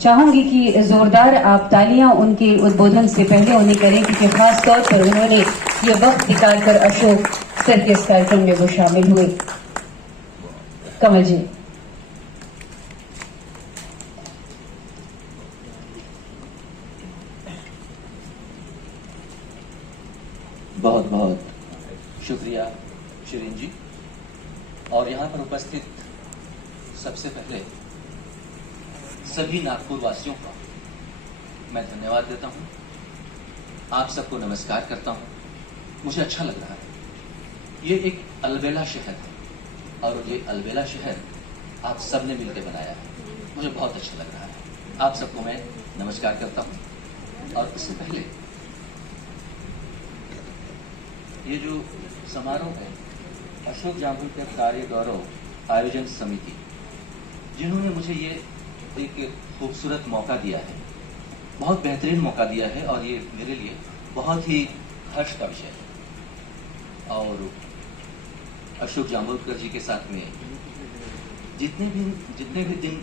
चाहूंगी कि जोरदार आप तालियां उनके उद्बोधन से पहले उन्हें करें, क्योंकि खास तौर पर उन्होंने ये वक्त निकालकर अशोक सर के इस कार्यक्रम में वो शामिल हुए। कमल जी। बहुत बहुत शुक्रिया शिरीन जी। और यहाँ पर उपस्थित सबसे पहले सभी नागपुर वासियों का मैं धन्यवाद देता हूँ। आप सबको नमस्कार करता हूँ। मुझे अच्छा लग रहा है। ये एक अलबेला शहर है और ये अलबेला शहर आप सबने मिलकर बनाया है। मुझे बहुत अच्छा लग रहा है। आप सबको मैं नमस्कार करता हूँ। और इससे पहले ये जो समारोह है अशोक जामुलकर कार्य गौरव आयोजन समिति, जिन्होंने मुझे ये एक खूबसूरत मौका दिया है, बहुत बेहतरीन मौका दिया है और ये मेरे लिए बहुत ही हर्ष का विषय है। और अशोक जामुलकर जी के साथ में जितने भी दिन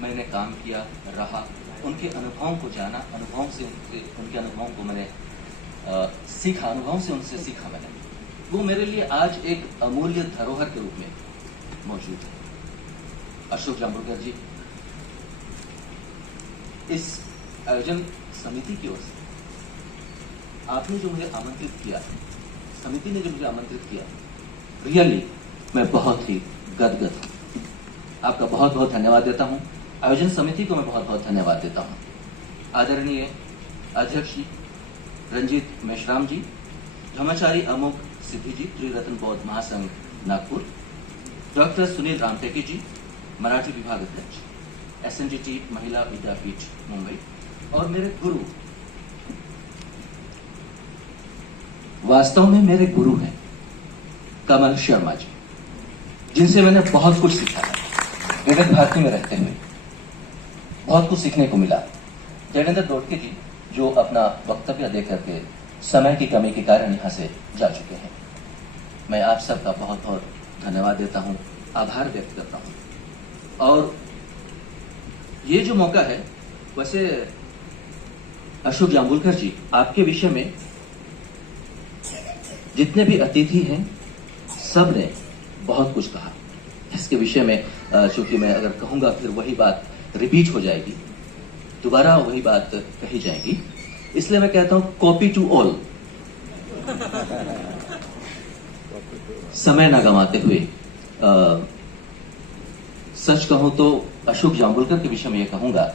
मैंने काम किया रहा, उनके अनुभवों को जाना, उनके अनुभवों को मैंने सीखा, अनुभवों से उनसे सीखा मैंने, वो मेरे लिए आज एक अमूल्य धरोहर के रूप में मौजूद है। अशोक जामुलकर जी, इस आयोजन समिति की ओर से आपने जो मुझे आमंत्रित किया, समिति ने जो मुझे आमंत्रित किया, रियली मैं बहुत ही गदगद हूं। आपका बहुत बहुत धन्यवाद देता हूं। आयोजन समिति को मैं बहुत बहुत धन्यवाद देता हूं। आदरणीय अध्यक्ष जी रंजीत मेश्राम जी, धर्माचारी अमोघ सिद्धि जी, त्रिरत्न बौद्ध महासंघ नागपुर, डॉक्टर सुनील रामटेके जी, मराठी विभाग अध्यक्ष, SNGT महिला विद्यापीठ मुंबई, और मेरे गुरु, वास्तव में मेरे गुरु हैं कमल शर्मा जी, जिनसे मैंने बहुत कुछ सीखा है। विविध भारती में रहते हुए बहुत कुछ सीखने को मिला। जयेंद्र डोटके जी, जो अपना वक्तव्य देकर के समय की कमी के कारण यहां से जा चुके हैं, मैं आप सबका बहुत बहुत धन्यवाद देता हूं, आभार व्यक्त करता हूं। और ये जो मौका है, वैसे अशोक जामुलकर जी, आपके विषय में जितने भी अतिथि हैं, सब ने बहुत कुछ कहा। इसके विषय में चूंकि मैं अगर कहूंगा फिर वही बात रिपीट हो जाएगी, दोबारा वही बात कही जाएगी, इसलिए मैं कहता हूं कॉपी टू ऑल। समय ना गंवाते हुए सच कहूं तो अशोक जामुलकर के विषय में यह कहूंगा,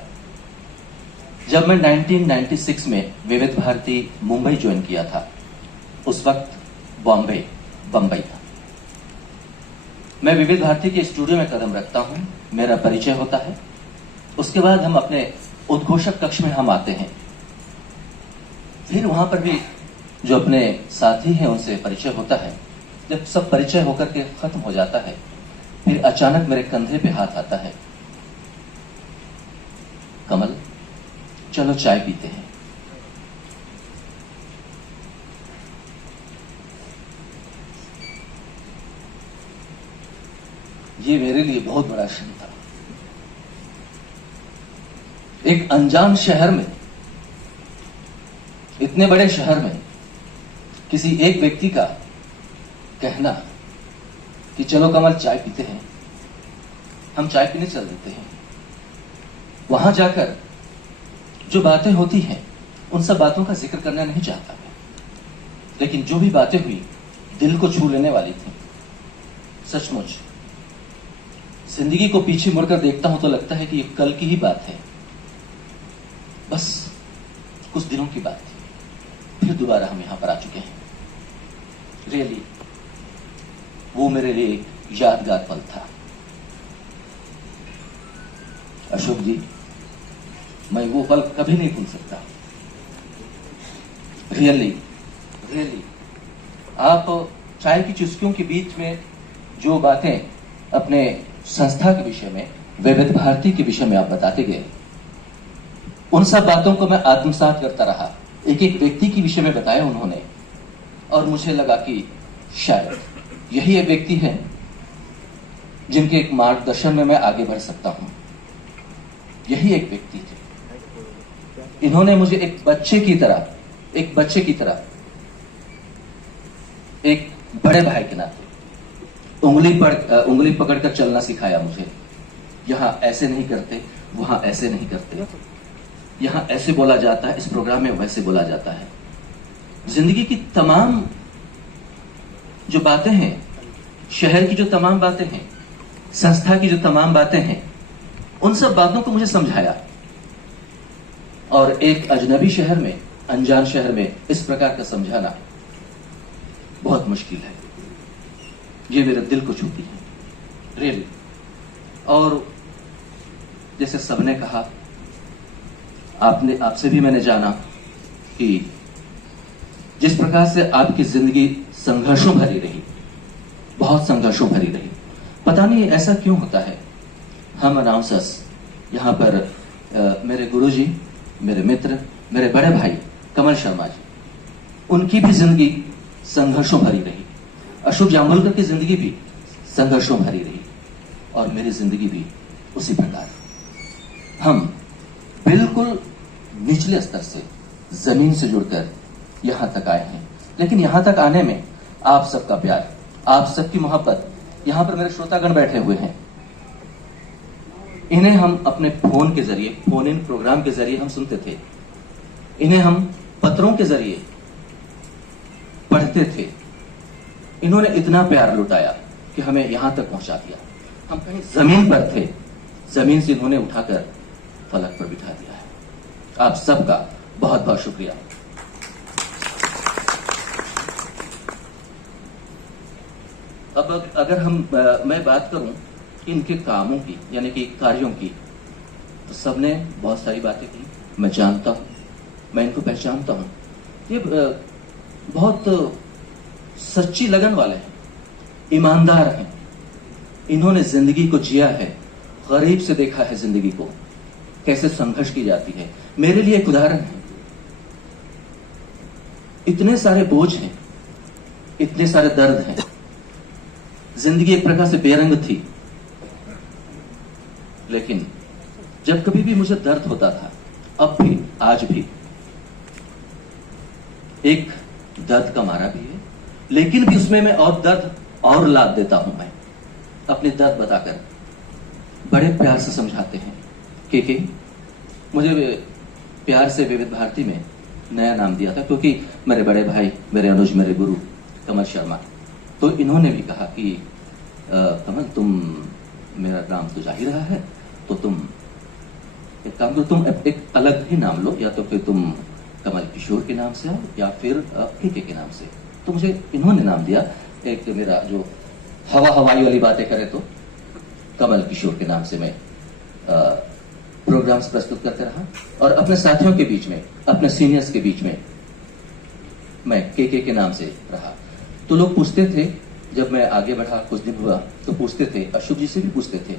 जब मैं 1996 में विविध भारती मुंबई ज्वाइन किया था, उस वक्त बम्बई था। मैं विविध भारती के स्टूडियो में कदम रखता हूं, मेरा परिचय होता है, उसके बाद हम अपने उद्घोषक कक्ष में हम आते हैं, फिर वहां पर भी जो अपने साथी हैं उनसे परिचय होता है। जब सब परिचय होकर के खत्म हो जाता है, फिर अचानक मेरे कंधे पे हाथ आता है, कमल चलो चाय पीते हैं। ये मेरे लिए बहुत बड़ा क्षण था। एक अनजान शहर में, इतने बड़े शहर में किसी एक व्यक्ति का कहना कि चलो कमल चाय पीते हैं, हम चाय पीने चल देते हैं। वहां जाकर जो बातें होती हैं, उन सब बातों का जिक्र करना नहीं चाहता मैं, लेकिन जो भी बातें हुई दिल को छू लेने वाली थी। सचमुच जिंदगी को पीछे मुड़कर देखता हूं तो लगता है कि ये कल की ही बात है, बस कुछ दिनों की बात थी, फिर दोबारा हम यहां पर आ चुके हैं। रियली वो मेरे लिए एक यादगार पल था। अशोक जी, मैं वो पल कभी नहीं भूल सकता। रियली आप चाय की चुस्कियों के बीच में जो बातें अपने संस्था के विषय में, विविध भारती के विषय में आप बताते गए, उन सब बातों को मैं आत्मसात करता रहा। एक एक व्यक्ति के विषय में बताया उन्होंने, और मुझे लगा कि शायद यही एक व्यक्ति है जिनके एक मार्गदर्शन में मैं आगे बढ़ सकता हूं। यही एक व्यक्ति थे। इन्होंने मुझे एक बच्चे की तरह, एक बड़े भाई के नाते उंगली पकड़कर चलना सिखाया मुझे। यहां ऐसे नहीं करते, वहां ऐसे नहीं करते, यहां ऐसे बोला जाता है, इस प्रोग्राम में वैसे बोला जाता है। जिंदगी की तमाम जो बातें हैं, शहर की जो तमाम बातें हैं, संस्था की जो तमाम बातें हैं, उन सब बातों को मुझे समझाया। और एक अजनबी शहर में, अनजान शहर में इस प्रकार का समझाना बहुत मुश्किल है। ये मेरे दिल को छूती है रियली। और जैसे सबने कहा, आपसे भी मैंने जाना कि जिस प्रकार से आपकी जिंदगी संघर्षों भरी रही, बहुत संघर्षों भरी रही। पता नहीं ऐसा क्यों होता है, हम अनाउंसर्स यहाँ पर मेरे गुरुजी, मेरे मित्र, मेरे बड़े भाई कमल शर्मा जी, उनकी भी जिंदगी संघर्षों भरी रही। अशोक जामुलकर की जिंदगी भी संघर्षों भरी रही और मेरी जिंदगी भी उसी प्रकार। हम बिल्कुल निचले स्तर से, जमीन से जुड़कर यहां तक आए हैं, लेकिन यहां तक आने में आप सबका प्यार, आप सबकी मोहब्बत, यहां पर मेरे श्रोतागण बैठे हुए हैं, इन्हें हम अपने फोन के जरिए, फोन इन प्रोग्राम के जरिए हम सुनते थे, इन्हें हम पत्रों के जरिए पढ़ते थे। इन्होंने इतना प्यार लुटाया कि हमें यहां तक पहुंचा दिया। हम कहीं जमीन पर थे, जमीन से इन्होंने उठाकर फलक पर बिठा दिया है। आप सबका बहुत बहुत शुक्रिया। अब अगर मैं बात करूं इनके कामों की, यानी कि कार्यों की, तो सबने बहुत सारी बातें की। मैं जानता हूं, मैं इनको पहचानता हूं। ये बहुत सच्ची लगन वाले हैं, ईमानदार हैं। इन्होंने जिंदगी को जिया है, गरीब से देखा है जिंदगी को, कैसे संघर्ष की जाती है। मेरे लिए एक उदाहरण है। इतने सारे बोझ हैं, इतने सारे दर्द हैं, जिंदगी एक प्रकार से बेरंग थी, लेकिन जब कभी भी मुझे दर्द होता था, अब भी, आज भी, एक दर्द का मारा भी है, लेकिन भी उसमें मैं और दर्द और लाद देता हूं। मैं अपने दर्द बताकर बड़े प्यार से समझाते हैं कि मुझे प्यार से विविध भारती में नया नाम दिया था, क्योंकि मेरे बड़े भाई, मेरे अनुज, मेरे गुरु कमल शर्मा, तो इन्होंने भी कहा कि कमल, तुम, मेरा नाम तो जा ही रहा है, तो तुम एक काम करो, तुम एक अलग ही नाम लो, या तो फिर तुम कमल किशोर के नाम से आओ या फिर के नाम से। तो मुझे इन्होंने नाम दिया, एक मेरा जो हवाई वाली बातें करे तो कमल किशोर के नाम से मैं प्रोग्राम्स प्रस्तुत करते रहा, और अपने साथियों के बीच में, अपने सीनियर्स के बीच में मैं के नाम से रहा। तो लोग पूछते थे, जब मैं आगे बढ़ा, कुछ दिन हुआ, तो पूछते थे, अशोक जी से भी पूछते थे,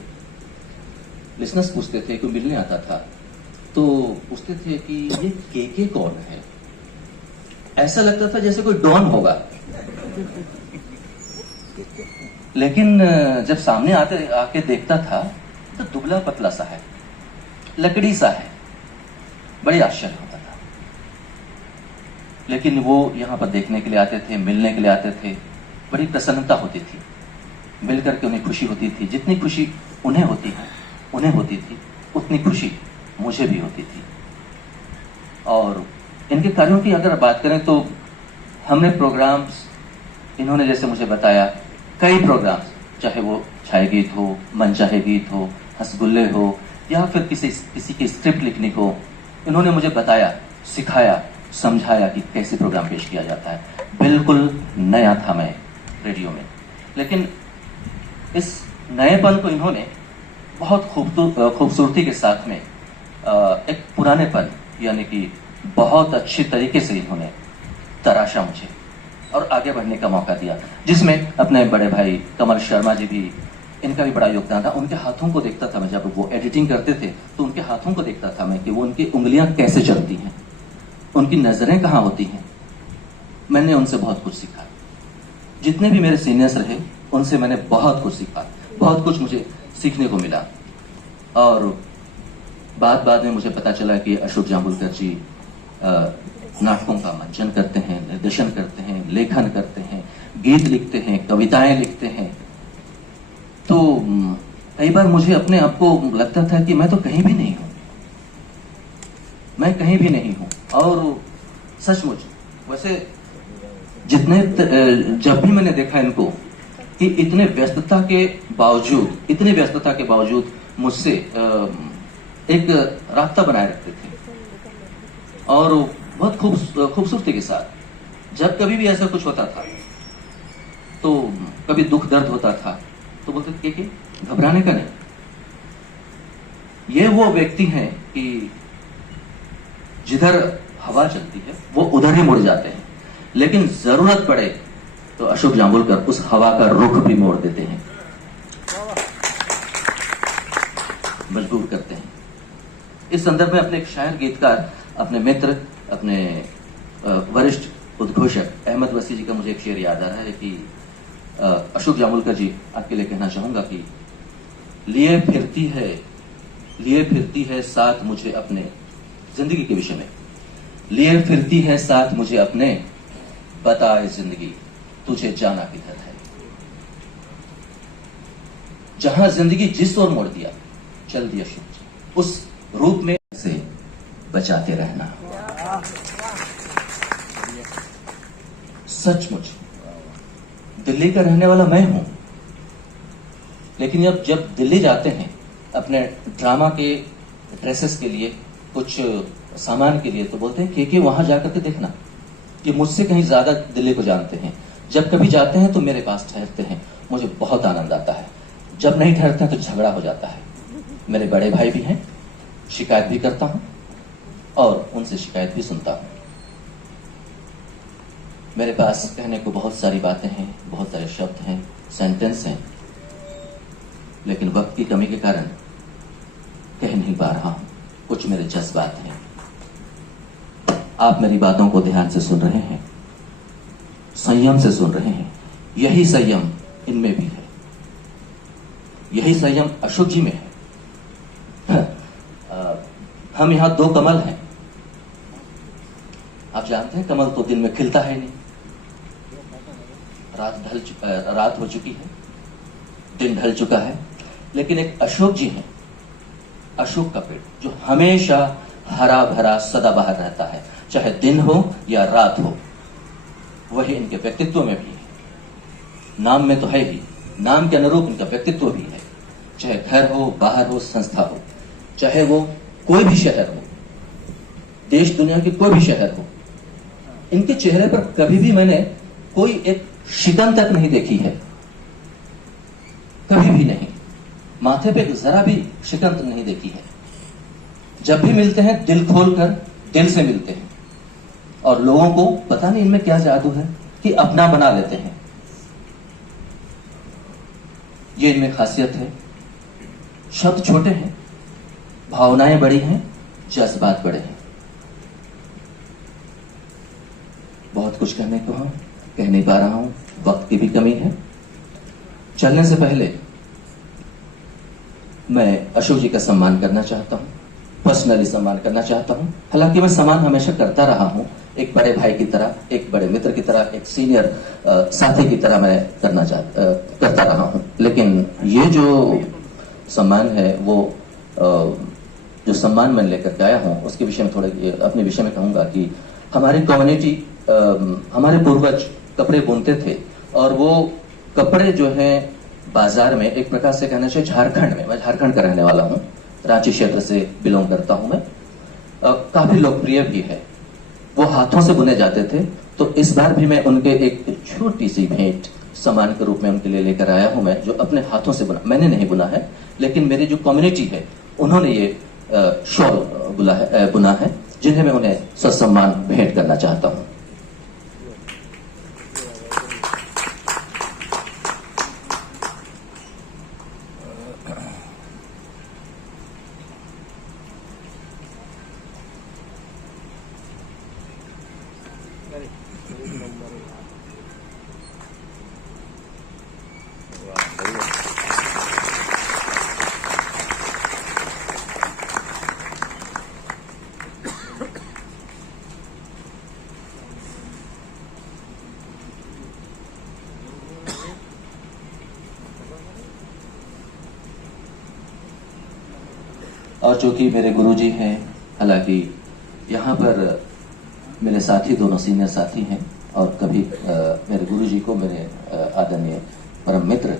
लिसनर्स पूछते थे, कोई मिलने आता था तो पूछते थे कि ये के कौन है। ऐसा लगता था जैसे कोई डॉन होगा, लेकिन जब सामने आके देखता था तो दुबला पतला सा है, लकड़ी सा है, बड़ी आश्चर्य होता था। लेकिन वो यहाँ पर देखने के लिए आते थे, मिलने के लिए आते थे, बड़ी प्रसन्नता होती थी, मिलकर के उन्हें खुशी होती थी। जितनी खुशी उन्हें होती थी, उतनी खुशी मुझे भी होती थी। और इनके कार्यों की अगर बात करें तो हमने प्रोग्राम्स, इन्होंने जैसे मुझे बताया, कई प्रोग्राम्स, चाहे वो छाया गीत हो, मनचाहे गीत हो, हंसगुल्ले हो, या फिर किसी की स्क्रिप्ट लिखनी हो, इन्होंने मुझे बताया, सिखाया, समझाया कि कैसे प्रोग्राम पेश किया जाता है। बिल्कुल नया था मैं रेडियो में, लेकिन इस नएपन को इन्होंने बहुत खूबसूरती के साथ में एक पुरानेपन, यानी कि बहुत अच्छी तरीके से इन्होंने तराशा मुझे और आगे बढ़ने का मौका दिया, जिसमें अपने बड़े भाई कमल शर्मा जी भी, इनका भी बड़ा योगदान था। उनके हाथों को देखता था मैं, जब वो एडिटिंग करते थे तो उनके हाथों को देखता था मैं कि वो, उनकी उंगलियां कैसे चलती हैं, उनकी नजरें कहाँ होती हैं। मैंने उनसे बहुत कुछ सीखा। जितने भी मेरे सीनियर्स रहे, उनसे मैंने बहुत कुछ सीखा, बहुत कुछ मुझे सीखने को मिला। और बाद में मुझे पता चला कि अशोक जामुलकर जी नाटकों का मंचन करते हैं, निर्देशन करते हैं, लेखन करते हैं, गीत लिखते हैं, कविताएं लिखते हैं। तो कई बार मुझे अपने आप को लगता था कि मैं तो कहीं भी नहीं हूं, मैं कहीं भी नहीं हूं। और सचमुच वैसे जब भी मैंने देखा इनको कि इतने व्यस्तता के बावजूद मुझसे एक रास्ता बनाए रखते थे, और बहुत खूबसूरती के साथ। जब कभी भी ऐसा कुछ होता था, तो कभी दुख दर्द होता था, तो बोलते थे कि घबराने का नहीं, ये वो व्यक्ति हैं कि जिधर हवा चलती है वो उधर ही मुड़ जाते हैं, लेकिन जरूरत पड़े तो अशोक जामुलकर उस हवा का रुख भी मोड़ देते हैं, मजबूर करते हैं। इस संदर्भ में अपने एक शायर गीतकार, अपने मित्र, अपने वरिष्ठ उद्घोषक अहमद वसी जी का मुझे एक शेर याद आ रहा है कि अशोक जामुलकर जी, आपके लिए कहना चाहूंगा कि लिए फिरती है साथ मुझे अपने, जिंदगी के विषय में, लिए फिरती है साथ मुझे अपने, बताए जिंदगी तुझे जाना किधर है। जहां जिंदगी जिस ओर मोड़ दिया, चल दिया अशोक, उस रूप में से बचाते रहना। सचमुच दिल्ली का रहने वाला मैं हूं, लेकिन जब दिल्ली जाते हैं अपने ड्रामा के ड्रेसेस के लिए, कुछ सामान के लिए, तो बोलते हैं कि वहां जाकर के देखना, ये मुझसे कहीं ज्यादा दिल्ली को जानते हैं। जब कभी जाते हैं तो मेरे पास ठहरते हैं, मुझे बहुत आनंद आता है। जब नहीं ठहरते हैं तो झगड़ा हो जाता है। मेरे बड़े भाई भी हैं, शिकायत भी करता हूं और उनसे शिकायत भी सुनता हूं। मेरे पास कहने को बहुत सारी बातें हैं, बहुत सारे शब्द हैं, सेंटेंस हैं, लेकिन वक्त की कमी के कारण कह नहीं पा रहा हूं। कुछ मेरे जज्बात हैं। आप मेरी बातों को ध्यान से सुन रहे हैं, संयम से सुन रहे हैं। यही संयम इनमें भी है, यही संयम अशोक जी में है। हम यहां दो कमल हैं। आप जानते हैं कमल तो दिन में खिलता है नहीं, रात हो चुकी है, दिन ढल चुका है, लेकिन एक अशोक जी हैं, अशोक का पेड़ जो हमेशा हरा भरा सदाबहार रहता है, चाहे दिन हो या रात हो। वही इनके व्यक्तित्व में भी है। नाम में तो है ही, नाम के अनुरूप इनका व्यक्तित्व भी है। चाहे घर हो, बाहर हो, संस्था हो, चाहे वो कोई भी शहर हो, देश दुनिया के कोई भी शहर हो, इनके चेहरे पर कभी भी मैंने कोई एक शिकन तक नहीं देखी है, कभी भी नहीं। माथे पे जरा भी शिकन तक नहीं देखी है। जब भी मिलते हैं दिल खोलकर, दिल से मिलते हैं, और लोगों को पता नहीं इनमें क्या जादू है कि अपना बना लेते हैं। ये इनमें खासियत है। शब्द छोटे हैं, भावनाएं बड़ी हैं, जज्बात बड़े हैं। बहुत कुछ कहने को हम कह नहीं पा रहा हूं, वक्त की भी कमी है। चलने से पहले मैं अशोक जी का सम्मान करना चाहता हूं, पर्सनली सम्मान करना चाहता हूं। हालांकि मैं सम्मान हमेशा करता रहा हूं, एक बड़े भाई की तरह, एक बड़े मित्र की तरह, एक सीनियर साथी की तरह मैं करता रहा हूं। लेकिन ये जो सम्मान है, वो जो सम्मान मैं लेकर के आया हूं, उसके विषय में थोड़े अपने विषय में कहूंगा कि हमारी कम्युनिटी, हमारे पूर्वज कपड़े बुनते थे, और वो कपड़े जो है बाजार में, एक प्रकार से कहना चाहिए झारखंड में, मैं झारखंड का रहने वाला हूं, रांची क्षेत्र से बिलोंग करता हूं मैं, काफी लोकप्रिय भी है। वो हाथों से बुने जाते थे। तो इस बार भी मैं उनके एक छोटी सी भेंट सम्मान के रूप में उनके लिए लेकर आया हूं मैं, जो अपने हाथों से बुना, मैंने नहीं बुना है, लेकिन मेरी जो कम्युनिटी है उन्होंने ये शॉल बुना है, जिन्हें मैं उन्हें ससम्मान भेंट करना चाहता हूं। और जो कि मेरे गुरुजी हैं, हालांकि यहाँ पर मेरे साथी, दोनों सीनियर साथी हैं, और कभी मेरे गुरुजी को, मेरे आदरणीय परम मित्र,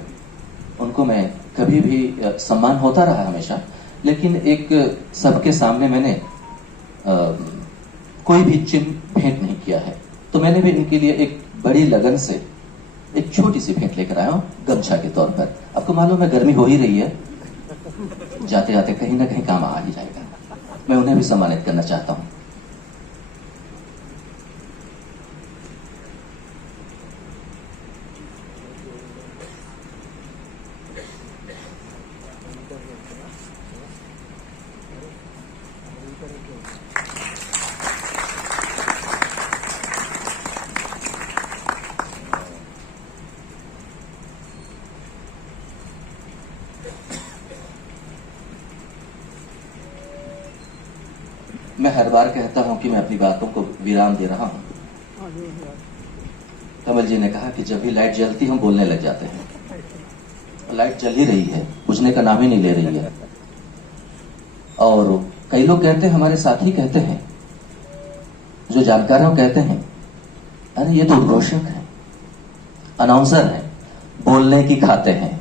उनको मैं कभी भी सम्मान होता रहा हमेशा, लेकिन एक सबके सामने मैंने कोई भी चिन्ह भेंट नहीं किया है। तो मैंने भी इनके लिए एक बड़ी लगन से एक छोटी सी भेंट लेकर आया हूं, गमछा के तौर पर। आपको मालूम है गर्मी हो ही रही है, जाते जाते कहीं ना कहीं काम आ ही जाएगा। मैं उन्हें भी सम्मानित करना चाहता हूं। मैं हर बार कहता हूं कि मैं अपनी बातों को विराम दे रहा हूं। कमल जी ने कहा कि जब भी लाइट जलती हम बोलने लग जाते हैं। लाइट जल ही रही है, बुझने का नाम ही नहीं ले रही है। और कई लोग कहते हैं, हमारे साथी कहते हैं, जो जानकार हैं वो कहते हैं, अरे ये तो उद्घोषक है, अनाउंसर है, बोलने की खाते हैं।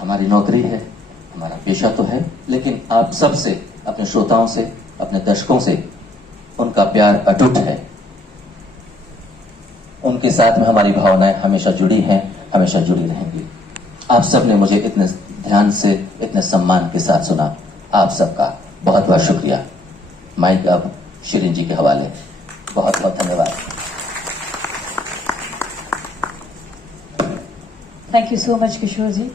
हमारी नौकरी है, हमारा पेशा तो है, लेकिन आप सबसे, अपने श्रोताओं से, अपने दर्शकों से उनका प्यार अटूट है। उनके साथ में हमारी भावनाएं हमेशा जुड़ी हैं, हमेशा जुड़ी रहेंगी। आप सब ने मुझे इतने ध्यान से, इतने सम्मान के साथ सुना, आप सबका बहुत बहुत शुक्रिया। माइक अब शिरीन जी के हवाले। बहुत बहुत धन्यवाद। थैंक यू सो मच किशोर जी।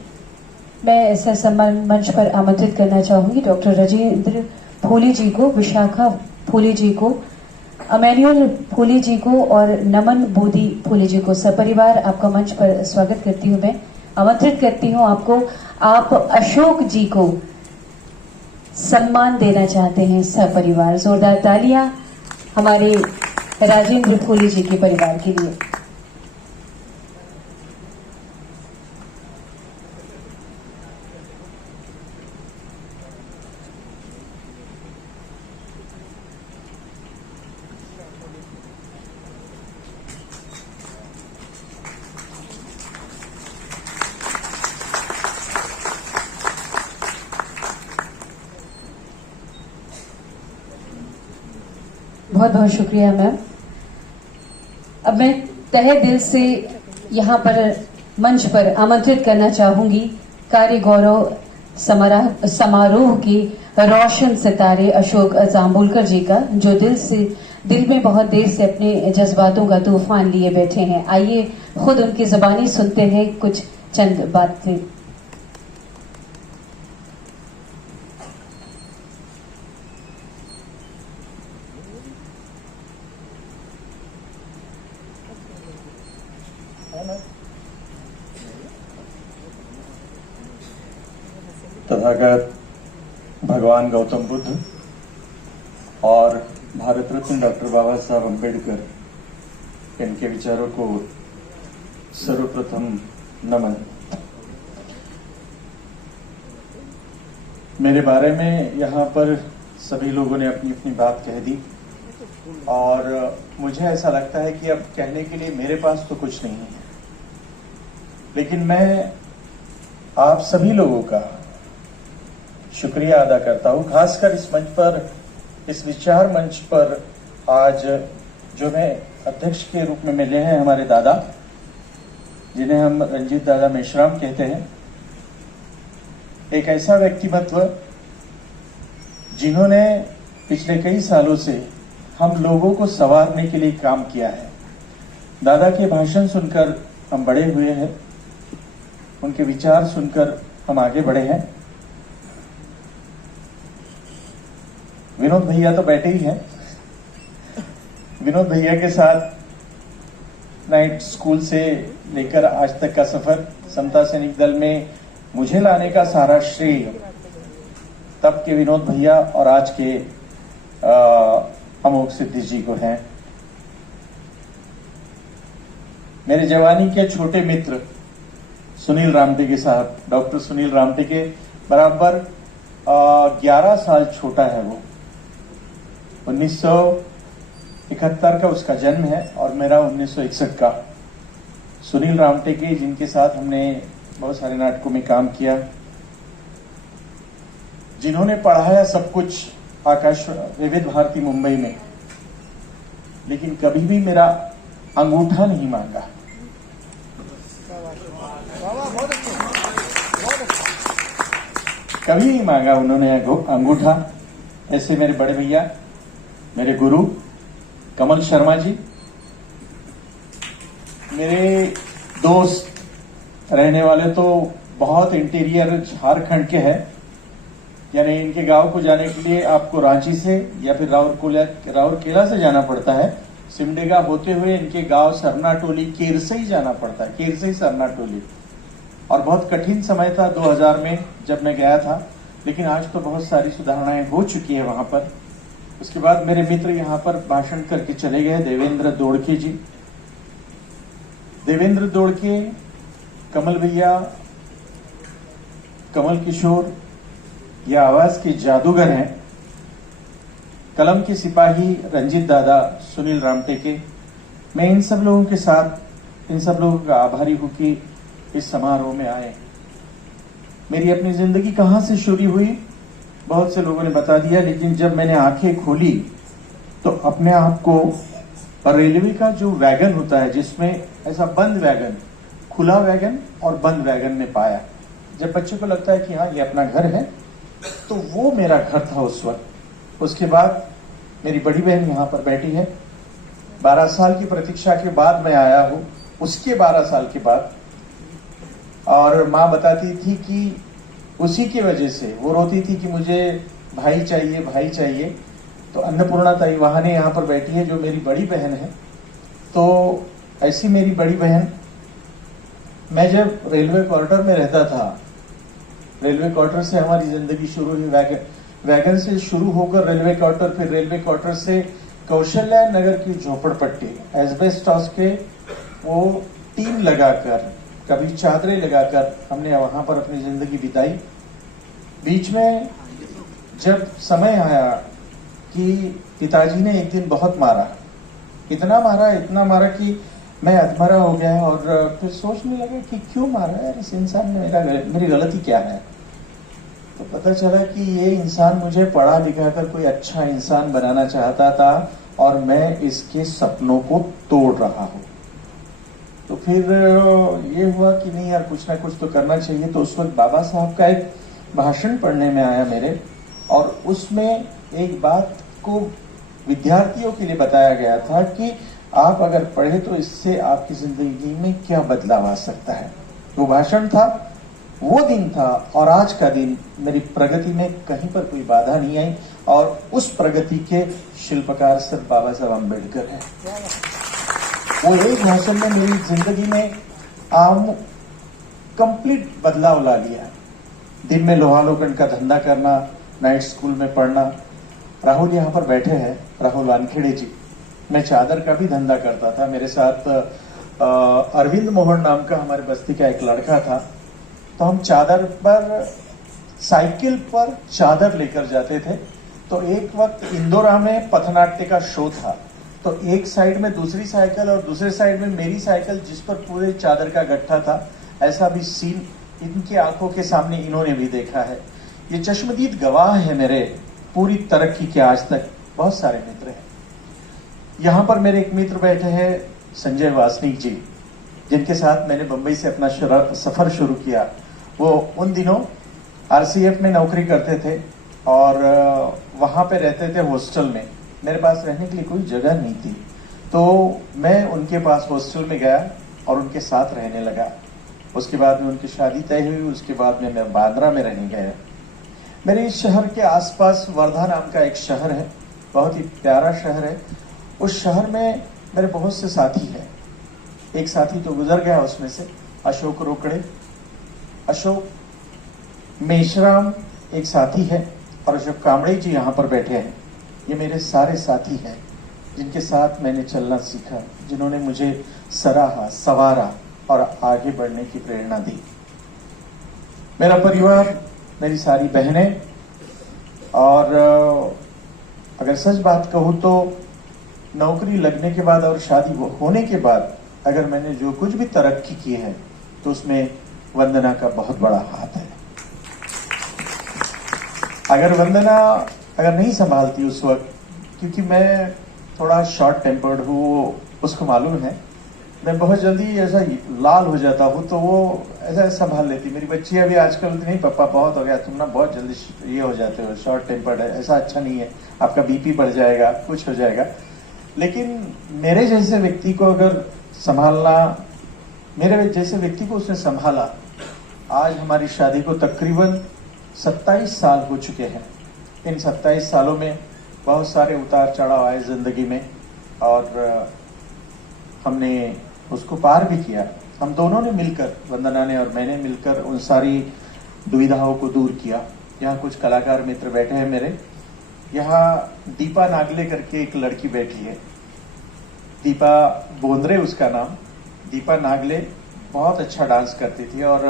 मैं ऐसे सम्मान मंच पर आमंत्रित करना चाहूंगी डॉक्टर राजेंद्र फूले जी को, विशाखा फूले जी को, अमैनुअल फूले जी को और नमन बोधी फूले जी को। सपरिवार आपका मंच पर स्वागत करती हूं। मैं आमंत्रित करती हूं आपको। आप अशोक जी को सम्मान देना चाहते हैं सपरिवार। जोरदार तालियां हमारे राजेंद्र फूले जी के परिवार के लिए। बहुत बहुत शुक्रिया मैम। अब मैं तहे दिल से यहाँ पर मंच पर आमंत्रित करना चाहूंगी कार्य गौरव समारोह के रोशन सितारे अशोक जांबुलकर जी का, जो दिल में बहुत देर से अपने जज्बातों का तूफान लिए बैठे हैं। आइए खुद उनकी जुबानी सुनते हैं कुछ चंद बातें। तथागत भगवान गौतम बुद्ध और भारत रत्न डॉक्टर बाबा साहब अम्बेडकर, इनके विचारों को सर्वप्रथम नमन। मेरे बारे में यहाँ पर सभी लोगों ने अपनी अपनी बात कह दी और मुझे ऐसा लगता है कि अब कहने के लिए मेरे पास तो कुछ नहीं है, लेकिन मैं आप सभी लोगों का शुक्रिया अदा करता हूं, खासकर इस मंच पर, इस विचार मंच पर आज जो मैं अध्यक्ष के रूप में मिले हैं हमारे दादा, जिन्हें हम रंजीत दादा मेश्राम कहते हैं। एक ऐसा व्यक्तिमत्व जिन्होंने पिछले कई सालों से हम लोगों को संवारने के लिए काम किया है। दादा के भाषण सुनकर हम बड़े हुए हैं, उनके विचार सुनकर हम आगे बढ़े हैं। विनोद भैया तो बैठे ही हैं। विनोद भैया के साथ नाइट स्कूल से लेकर आज तक का सफर, समता सैनिक दल में मुझे लाने का सारा श्रेय तब के विनोद भैया और आज के अमोघ सिद्धि जी को है। मेरे जवानी के छोटे मित्र सुनील रामटेके साहब, डॉक्टर सुनील रामटेके बराबर 11 साल छोटा है वो। 1971 का उसका जन्म है और मेरा 1961 का। सुनील रामटेके, जिनके साथ हमने बहुत सारे नाटकों में काम किया, जिन्होंने पढ़ाया सब कुछ आकाश विविध भारती मुंबई में, लेकिन कभी भी मेरा अंगूठा नहीं मांगा। कभी नहीं मांगा उन्होंने अंगूठा। ऐसे मेरे बड़े भैया, मेरे गुरु कमल शर्मा जी, मेरे दोस्त रहने वाले तो बहुत इंटीरियर झारखंड के हैं, यानी इनके गांव को जाने के लिए आपको रांची से या फिर राउरकेला से जाना पड़ता है। सिमडेगा होते हुए इनके गांव सरना टोली केरसई जाना पड़ता है, केरसई सरना टोली। और बहुत कठिन समय था 2000 में जब मैं गया था, लेकिन आज तो बहुत सारी सुधारणाएं हो चुकी है वहां पर। उसके बाद मेरे मित्र यहाँ पर भाषण करके चले गए, देवेंद्र दोड़के जी। देवेंद्र दोड़के, कमल भैया, कमल किशोर, ये आवाज के जादूगर हैं। कलम के सिपाही रंजीत दादा, सुनील रामटेके, मैं इन सब लोगों के साथ, इन सब लोगों का आभारी हूं कि इस समारोह में आए। मेरी अपनी जिंदगी कहां से शुरू हुई बहुत से लोगों ने बता दिया, लेकिन जब मैंने आंखें खोली तो अपने आप को रेलवे का जो वैगन होता है, जिसमें ऐसा बंद वैगन, खुला वैगन और बंद वैगन में पाया। जब बच्चे को लगता है कि हाँ ये अपना घर है, तो वो मेरा घर था उस वक्त। उसके बाद मेरी बड़ी बहन यहाँ पर बैठी है। 12 साल की प्रतीक्षा के बाद मैं आया हूं, उसके 12 साल के बाद। और माँ बताती थी कि उसी की वजह से वो रोती थी कि मुझे भाई चाहिए, भाई चाहिए। तो अन्नपूर्णा ताई वहाने यहाँ पर बैठी है, जो मेरी बड़ी बहन है। तो ऐसी मेरी बड़ी बहन, मैं जब रेलवे क्वार्टर में रहता था, रेलवे क्वार्टर से हमारी जिंदगी शुरू हुई। वैगन से शुरू होकर रेलवे क्वार्टर, फिर रेलवे क्वार्टर से कौशल्या नगर की झोपड़पट्टी, एस्बेस्टॉस के वो टीन लगाकर, कभी चादरें लगाकर हमने वहां पर अपनी जिंदगी बिताई। बीच में जब समय आया कि पिताजी ने एक दिन बहुत मारा, इतना मारा कि मैं अधमरा हो गया। और फिर सोचने लगा कि क्यों मारा यार इस इंसान ने, मेरी गलती क्या है। तो पता चला कि ये इंसान मुझे पढ़ा लिखा कर कोई अच्छा इंसान बनाना चाहता था और मैं इसके सपनों को तोड़ रहा हूं। तो फिर ये हुआ कि नहीं यार, कुछ ना कुछ तो करना चाहिए। तो उस वक्त बाबा साहब का एक भाषण पढ़ने में आया मेरे, और उसमें एक बात को विद्यार्थियों के लिए बताया गया था कि आप अगर पढ़े तो इससे आपकी जिंदगी में क्या बदलाव आ सकता है। वो भाषण था, वो दिन था, और आज का दिन मेरी प्रगति में कहीं पर कोई बाधा नहीं आई। और उस प्रगति के शिल्पकार सिर्फ बाबा साहब अम्बेडकर है। वो एक भाषण ने मेरी जिंदगी में कंप्लीट बदलाव ला लिया। दिन में लोहा लोखंड का धंधा करना, नाइट स्कूल में पढ़ना। राहुल यहाँ पर बैठे हैं, राहुल वानखेड़े जी। मैं चादर का भी धंधा करता था। मेरे साथ अरविंद मोहन नाम का हमारे बस्ती का एक लड़का था। तो हम चादर पर, साइकिल पर चादर लेकर जाते थे। तो एक वक्त इंदौरा में पथनाट्य का शो था। तो एक साइड में दूसरी साइकिल और दूसरे साइड में मेरी साइकिल, जिस पर पूरे चादर का गट्ठा था। ऐसा भी सीन इनकी आंखों के सामने इन्होंने भी देखा है। ये चश्मदीद गवाह है मेरे पूरी तरक्की के। आज तक बहुत सारे मित्र हैं। यहाँ पर मेरे एक मित्र बैठे हैं, संजय वासनिक जी, जिनके साथ मैंने बंबई से अपना सफर शुरू किया। वो उन दिनों आरसीएफ में नौकरी करते थे और वहां पे रहते थे हॉस्टल में। मेरे पास रहने के लिए कोई जगह नहीं थी, तो मैं उनके पास हॉस्टल में गया और उनके साथ रहने लगा। उसके बाद में उनकी शादी तय हुई। उसके बाद में मैं बांद्रा में रहने गया। मेरे इस शहर के आसपास वर्धा नाम का एक शहर है, बहुत ही प्यारा शहर है। उस शहर में मेरे बहुत से साथी हैं। एक साथी तो गुजर गया, उसमें से अशोक रोकड़े, अशोक मेश्राम एक साथी है, और अशोक कामड़े जी यहाँ पर बैठे हैं। ये मेरे सारे साथी हैं जिनके साथ मैंने चलना सीखा, जिन्होंने मुझे सराहा, संवारा और आगे बढ़ने की प्रेरणा दी। मेरा परिवार, मेरी सारी बहनें, और अगर सच बात कहूं तो नौकरी लगने के बाद और शादी होने के बाद अगर मैंने जो कुछ भी तरक्की की है तो उसमें वंदना का बहुत बड़ा हाथ है। अगर वंदना नहीं संभालती उस वक्त, क्योंकि मैं थोड़ा शॉर्ट टेम्पर्ड हूँ, उसको मालूम है, मैं बहुत जल्दी ऐसा लाल हो जाता हूँ, तो वो ऐसा संभाल लेती। मेरी बच्ची अभी आजकल नहीं, पापा बहुत हो गया, तुम ना बहुत जल्दी ये हो जाते हो, शॉर्ट टेम्पर्ड है, ऐसा अच्छा नहीं है, आपका बीपी बढ़ जाएगा, कुछ हो जाएगा। लेकिन मेरे जैसे व्यक्ति को अगर संभालना, मेरे जैसे व्यक्ति को उसने संभाला। आज हमारी शादी को तकरीबन 27 साल हो चुके हैं। इन 27 सालों में बहुत सारे उतार चढ़ाव आए जिंदगी में, और हमने उसको पार भी किया। हम दोनों ने मिलकर, वंदना ने और मैंने मिलकर, उन सारी दुविधाओं को दूर किया। यहाँ कुछ कलाकार मित्र बैठे हैं मेरे। यहाँ दीपा नागले करके एक लड़की बैठी है, दीपा बोंद्रे उसका नाम। दीपा नागले बहुत अच्छा डांस करती थी और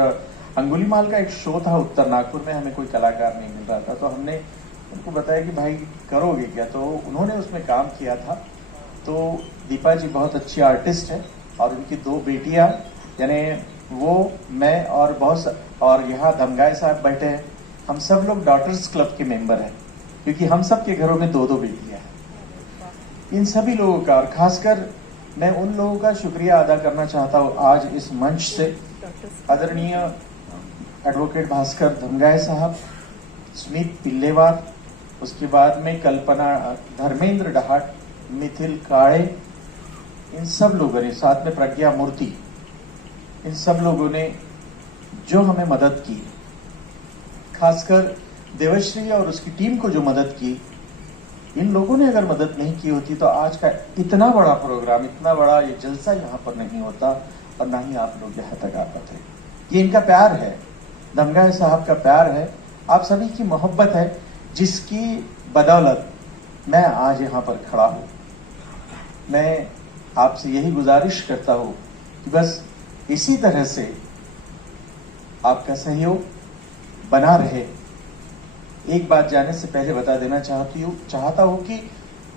अंगुलीमाल का एक शो था उत्तर नागपुर में, हमें कोई कलाकार नहीं मिल रहा था, तो हमने उनको बताया कि भाई करोगे क्या, तो उन्होंने उसमें काम किया था। तो दीपा जी बहुत अच्छी आर्टिस्ट है और उनकी 2 बेटियां, यानी वो, मैं और यहाँ धमगाए साहब बैठे हैं, हम सब लोग डॉटर्स क्लब के मेंबर हैं, क्योंकि हम सब के घरों में 2-2 बेटियां हैं। इन सभी लोगों का, और खासकर मैं उन लोगों का शुक्रिया अदा करना चाहता हूँ आज इस मंच से। आदरणीय एडवोकेट भास्कर धमगाए साहब, स्मित पिल्लेवार, उसके बाद में कल्पना, धर्मेंद्र डहाट, मिथिल काळे, इन सब लोगों ने, साथ में प्रज्ञा मूर्ति, इन सब लोगों ने जो हमें मदद की, खासकर देवश्री और उसकी टीम को जो मदद की, इन लोगों ने अगर मदद नहीं की होती तो आज का इतना बड़ा प्रोग्राम, इतना बड़ा ये जलसा यहाँ पर नहीं होता और ना ही आप लोग यहाँ तक आ पाते। ये इनका प्यार है, धमगाए साहब का प्यार है, आप सभी की मोहब्बत है, जिसकी बदौलत मैं आज यहाँ पर खड़ा हूँ। मैं आपसे यही गुजारिश करता हूँ कि बस इसी तरह से आपका सहयोग बना रहे। एक बात जाने से पहले बता देना चाहता हूँ कि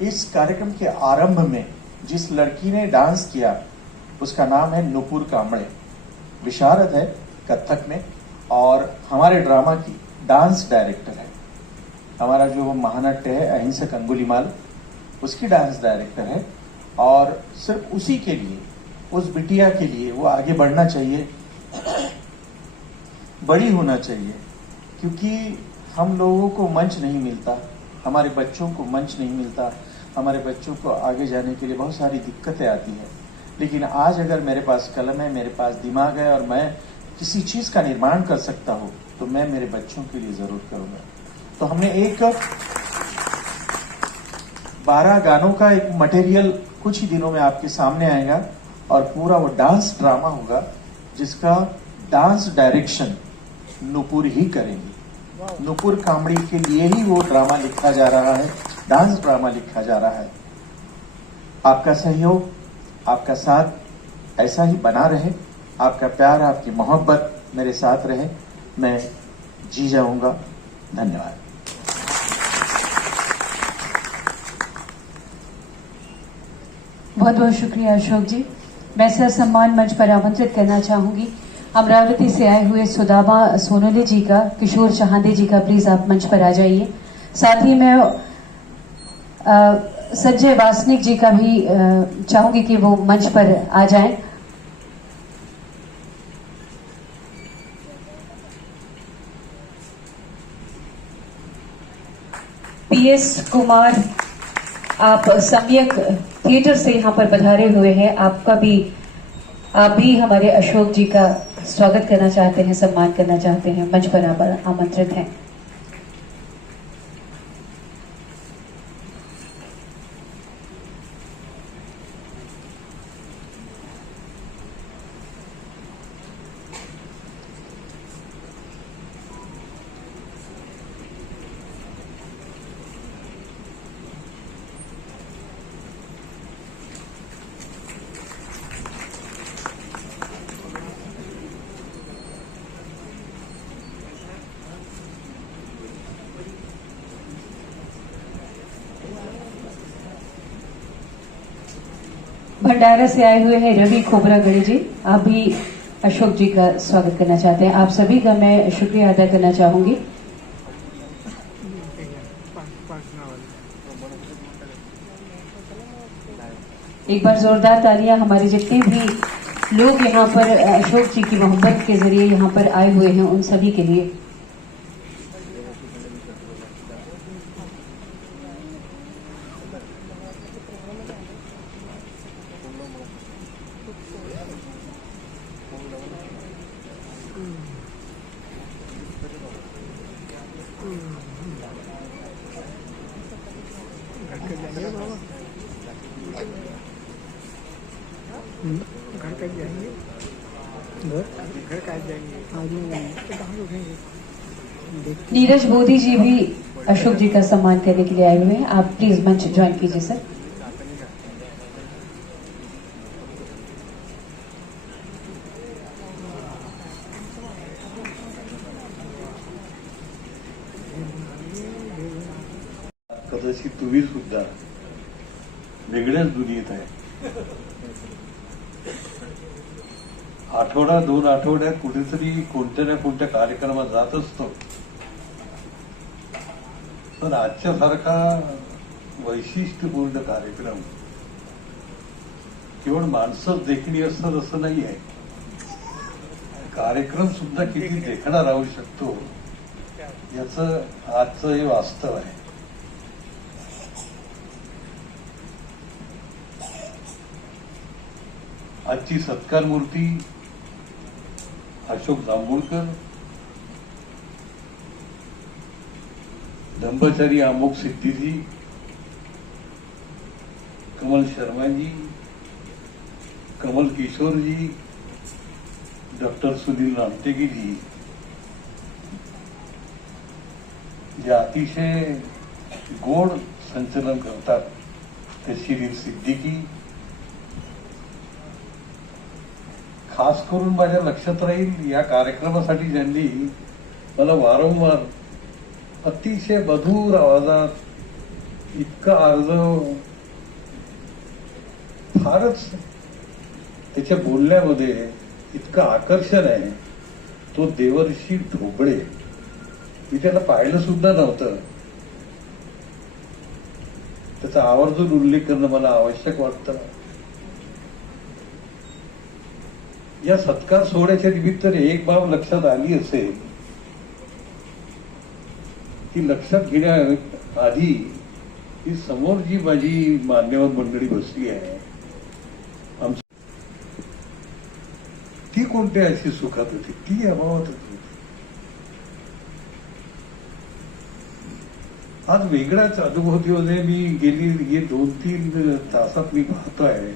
इस कार्यक्रम के आरंभ में जिस लड़की ने डांस किया उसका नाम है नुपुर कांबळे, विशारद है कथक में और हमारे ड्रामा की डांस डायरेक्टर है। हमारा जो महानाट्य है अहिंसक अंगुलीमाल, उसकी डांस डायरेक्टर है और सिर्फ उसी के लिए, उस बिटिया के लिए वो आगे बढ़ना चाहिए, बड़ी होना चाहिए, क्योंकि हम लोगों को मंच नहीं मिलता, हमारे बच्चों को मंच नहीं मिलता, हमारे बच्चों को आगे जाने के लिए बहुत सारी दिक्कतें आती हैं। लेकिन आज अगर मेरे पास कलम है, मेरे पास दिमाग है और मैं किसी चीज का निर्माण कर सकता हूं तो मैं मेरे बच्चों के लिए जरूर करूंगा। तो हमने एक 12 गानों का एक मटेरियल कुछ ही दिनों में आपके सामने आएगा और पूरा वो डांस ड्रामा होगा जिसका डांस डायरेक्शन नुपुर ही करेंगी। नुपुर कांबड़ी के लिए ही वो ड्रामा लिखा जा रहा है, डांस ड्रामा लिखा जा रहा है। आपका सहयोग, आपका साथ ऐसा ही बना रहे, आपका प्यार, आपकी मोहब्बत मेरे साथ रहे, मैं जी जाऊंगा। धन्यवाद। बहुत बहुत शुक्रिया अशोक जी। मैं सम्मान मंच पर आमंत्रित करना चाहूंगी अमरावती से आए हुए सुदामा सोनोले जी का, किशोर चहांदे जी का, प्लीज आप मंच पर आ जाइए। साथ ही मैं संजय वासनिक जी का भी चाहूंगी कि वो मंच पर आ जाएं। PS कुमार, आप सम्यक थिएटर से यहाँ पर पधारे हुए हैं, आप भी हमारे अशोक जी का स्वागत करना चाहते हैं, सम्मान करना चाहते हैं, मंच पर आप आमंत्रित हैं। भंडारा से आए हुए हैं रवि खोबरागढ़ी जी, आप भी अशोक जी का स्वागत करना चाहते हैं। आप सभी का मैं शुक्रिया अदा करना चाहूंगी। एक बार जोरदार तालियां हमारे जितने भी लोग यहाँ पर अशोक जी की मोहब्बत के जरिए यहाँ पर आए हुए हैं उन सभी के लिए। घर कब जाएंगे? घर कब जाएंगे? आज तो कहाँ रुकेंगे? नीरज मोदी जी भी अशोक जी का सम्मान करने के लिए आए हुए हैं। आप प्लीज मंच ज्वाइन कीजिए सर। कदाचित तुम्ही सुद्धा वेगळ्याच दुनियेत आहे. आठवडा 2 आठवड्यात कुठेतरी कोणत्या ना कोणत्या कार्यक्रमात जात असतो, पण आजच्या सारखा वैशिष्ट्यपूर्ण कार्यक्रम केवळ माणसंच देखणी असतात असं नाही आहे. कार्यक्रम सुद्धा किती देखणा राहू शकतो याचं आजचं हे वास्तव आहे. आजची सत्कार मूर्ती अशोक जांभूळकर, ब्रह्मचारी अमोक सिद्धीजी, कमल शर्माजी, कमल किशोरजी, डॉक्टर सुनील रामटेकेजी, जे अतिशय गोड संचलन करतात, ते शिरीन सिद्दीकी. खास करून माझ्या लक्षात राहील या कार्यक्रमासाठी ज्यांनी मला वारंवार अतिशय मधुर आवाजात इतका अर्ज, फारच त्याच्या बोलण्यामध्ये इतकं आकर्षण आहे, तो देवर्षी ढोबळे. मी त्याला पाहिलं सुद्धा नव्हतं. त्याचा आवर्जून उल्लेख करणं मला आवश्यक वाटतं. या सत्कार सोहळ्याच्या निमित्ताने एक बाब लक्षात आली असेल की लक्षात घेण्याआधी ही समोर जी माझी मान्यवर मंडळी बसली आहे ती कोणत्या अशी सुखात होती, ती अभावात होती. आज वेगळाच अनुभूतीमध्ये मी गेली हे 2-3 तासात मी पाहतोय.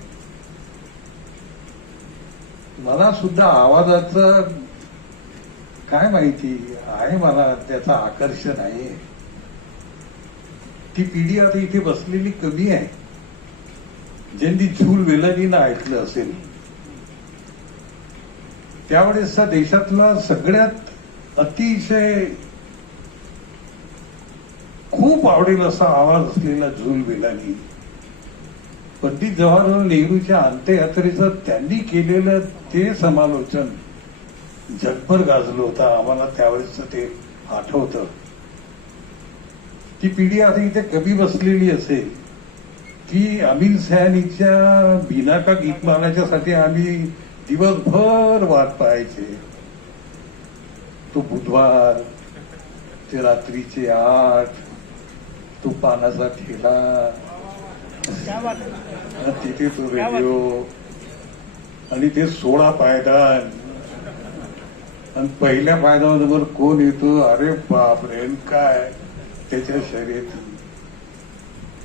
मला सुद्धा आवाजाचं काय माहिती आहे, मला त्याचं आकर्षण आहे. ती पिढी आता इथे बसलेली कमी आहे ज्यांनी झूल वेलानीनं ऐकलं असेल. त्यावेळेसचा देशातला सगळ्यात अतिशय खूप आवडेल असा आवाज असलेला झूल वेलानी, पंडित जवाहरलाल नेहरूच्या अंत्ययात्रेचं त्यांनी केलेलं ते समालोचन जगभर गाजलं होतं. आम्हाला त्यावेळेस ते आठवतं. ती पिढी आता इथे कमी बसलेली असेल की अमीन सयानीच्या बिनाका गीतमालाच्यासाठी आम्ही दिवसभर वाट पाहायचे. तो बुधवार, ते रात्रीचे 8, तो पानाचा ठेला, तिथे तो रेडिओ आणि ते 16 पायदान आणि पहिल्या पायदानावर कोण येतो, अरे बापरे काय त्याच्या शर्यती.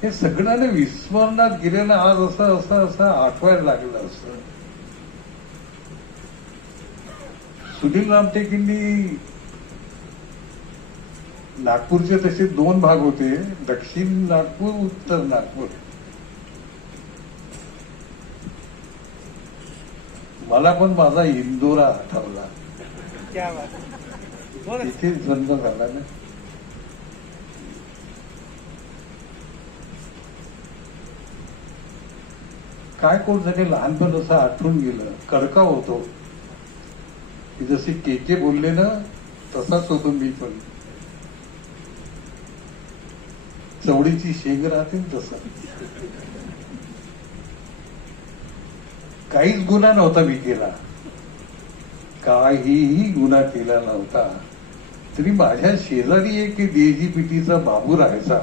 हे सगळ्यांना विस्मरणात गेलेलं आज असं असं असं आठवायला लागलं असतं. सुनील रामटेकेंनी नागपूरचे तसे 2 भाग होते, दक्षिण नागपूर, उत्तर नागपूर. मला पण माझा इंदोरा आठवला. इथे जन्म झाला ना. काय कोण झाले लहानपण असं आठवून गेलं. कडका होतो, जसे के बोलले ना तसाच होतो मी पण. चवडीची शेंग राहते तसं. काहीच गुन्हा नव्हता मी केला, काहीही गुन्हा केला नव्हता. तरी माझ्या शेजारी एक DGPTचा बाबू राहायचा.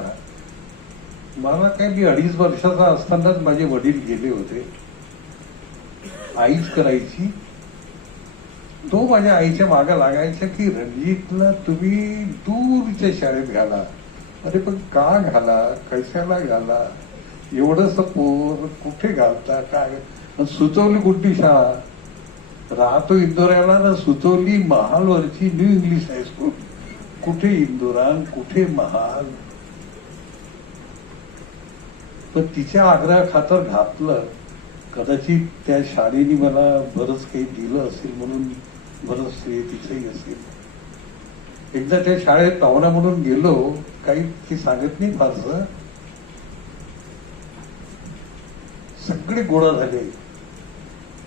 मला काय, मी 2.5 वर्षाचा असतानाच माझे वडील गेले होते. आईच करायची. तो माझ्या आईच्या मागे लागायचा की रणजितला तुम्ही दूरच्या शाळेत घाला. अरे पण का घाला, कशाला घाला, एवढंच पोर कुठे घालता काय. सुचवली कुठली शाळा, राहतो इंदोऱ्याला ना, सुचवली महालवरची न्यू इंग्लिश हायस्कूल. कुठे इंदुरान, कुठे महाल. पण तिच्या आग्रहाखातर घातलं. कदाचित त्या शाळेने मला बरंच काही दिलं असेल म्हणून बरंच श्रेय तिचंही असेल. एकदा त्या शाळेत पाहुणा म्हणून गेलो, काही ती सांगत नाही फारसं. सगळे गोळा झाले.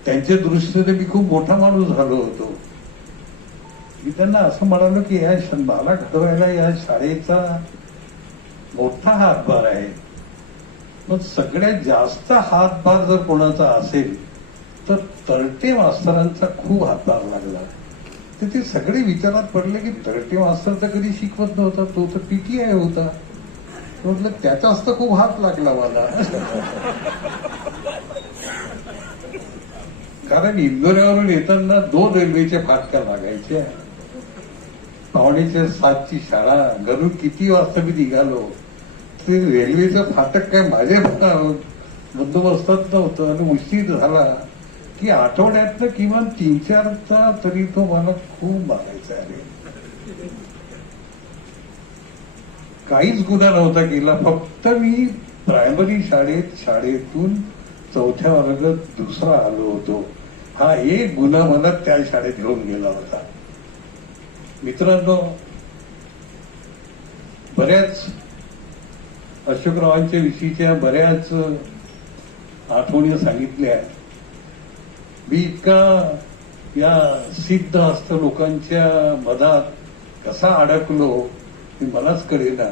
त्यांच्या दृष्टीने मी खूप मोठा माणूस झालो होतो. मी त्यांना असं म्हणालो की मला घडवायला या शाळेचा मोठा हातभार आहे. पण सगळ्यात जास्त हातभार जर कोणाचा असेल तर तर्टे मास्तरांचा खूप हातभार लागला. तर ते सगळे विचारात पडले की तर्टे मास्तर तर कधी शिकवत नव्हता, तो तर PTI होता. म्हटलं त्याचाच तर खूप हात लागला मला. कारण इंदोऱ्यावरून येताना 2 रेल्वेच्या फाटका लागायच्या. 6:45ची शाळा, घरून किती वाजता मी निघालो. ते रेल्वेचं फाटक काय माझ्या बंदोबस्तात नव्हतं आणि उशीर झाला की आठवड्यातनं किमान 3-4चा तरी तो मला खूप मागायचा. अरे काहीच गुन्हा नव्हता केला, फक्त मी प्रायमरी शाळेतून 4थ्या वर्गात दुसरा आलो होतो. हा एक गुन्हा मला त्या शाळेत घेऊन गेला होता. मित्रांनो, बऱ्याच अशोकरावांच्या विषयीच्या बऱ्याच आठवणी सांगितल्या. मी इतका या सिद्ध हस्त लोकांच्या मधात कसा अडकलो हे मलाच कळेना.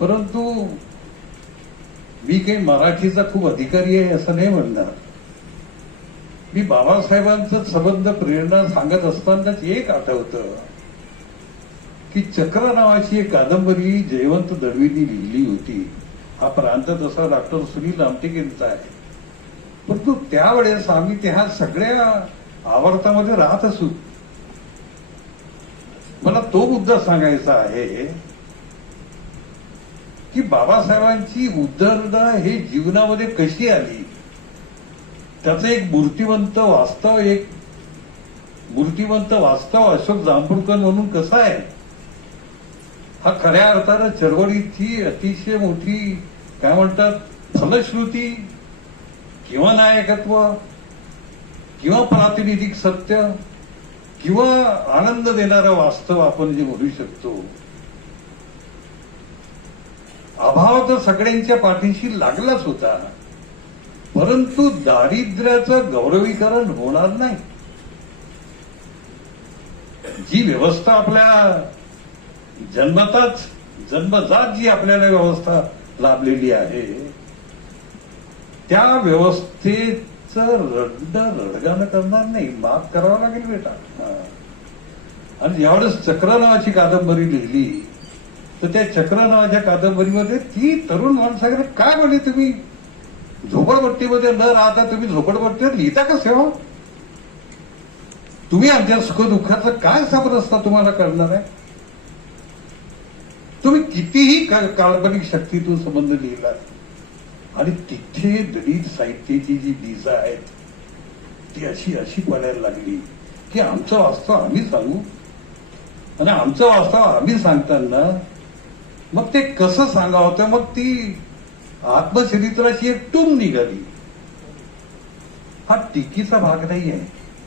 परंतु मी काही मराठीचा खूप अधिकारी आहे असं नाही म्हणणार. मी बाबासाहेबांचा संबंध प्रेरणा सांगत असतानाच एक आठवतं की चक्र नावाची एक कादंबरी जयवंत दळवींनी लिहिली होती. हा प्रांत तसा डॉक्टर सुनील रामटेकेंचा आहे. परंतु त्यावेळेस आम्ही त्या सगळ्या आवर्तामध्ये राहत असू. मला तो मुद्दा सांगायचा आहे की बाबासाहेबांची उद्धरणं हे जीवनामध्ये कशी आली, त्याचं एक मूर्तिमंत वास्तव अशोक जांभूळकर म्हणून कसं आहे. हा खऱ्या अर्थानं चळवळीची अतिशय मोठी काय म्हणतात फलश्रुती किंवा नायकत्व किंवा प्रातिनिधिक सत्य किंवा आनंद देणारं वास्तव आपण जे म्हणू शकतो. अभाव तर सगळ्यांच्या पाठीशी लागलाच होता, परंतु दारिद्र्याचं गौरवीकरण होणार नाही. जी व्यवस्था आपल्या जन्मजात जी आपल्याला व्यवस्था लाभलेली आहे त्या व्यवस्थेचं रडगाणं करणार नाही. माफ करावं लागेल बेटा. आणि ज्यावेळेस चक्र नावाची कादंबरी लिहिली तर त्या चक्र नावाच्या कादंबरीमध्ये ती तरुण माणसाकडे काय म्हणे, तुम्ही झोपडपट्टीमध्ये न राहता तुम्ही झोपडपट्टीवर लिहिता कसे हो? तुम्ही आमच्या सुखदुःखाचं काय समरसता तुम्हाला कळणार आहे? तुम्ही कितीही काल्पनिक शक्तीतून संबंध लिहिला आणि तिथे दलित साहित्याची जी बीज आहेत ती अशी पडायला लागली की आमचं वास्तव आम्ही सांगू. आणि आमचं वास्तव आम्ही सांगताना मग ते कसं सांगावं, तर मग ती आत्मचरित्राची एक टूम निघाली. हा टीकीचा भाग नाही आहे,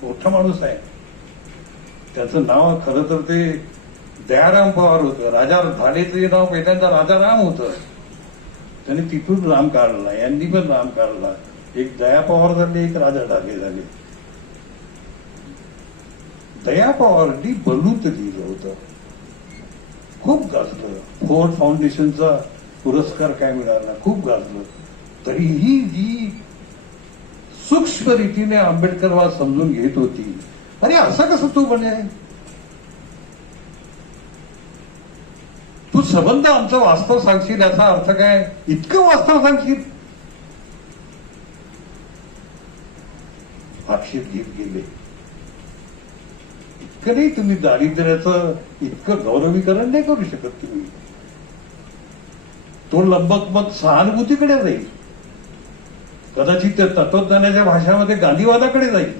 मोठा माणूस आहे. त्याचं नाव खरं तर ते दयाराम पवार होतं. राजा धाडेचं नाव पहिल्यांदा राजाराम होतं. त्याने तिथून राम काढला, यांनी पण राम काढला. एक दया पवार झाले, एक राजा ढाले झाले. दया पवारांनी बलूत लिहिलं होतं, खूप गाजलं. फोर्ड फाउंडेशनचा पुरस्कार काय मिळाला, खूप गाजलं. तरीही जी सूक्ष्म रीतीने आंबेडकरवाद समजून घेत होती, अरे असं कसं तू म्हणे, तू संबंध आमचं वास्तव सांगशील याचा अर्थ काय, इतकं वास्तव सांगशील. आक्षेप घेत गेले. इतकं नाही, तुम्ही दारिद्र्याचं इतकं गौरवीकरण नाही करू शकत. तुम्ही तो लंबक मग सहानुभूतीकडे जाईल, कदाचित त्या तत्वज्ञानाच्या भाषामध्ये गांधीवादाकडे जाईल.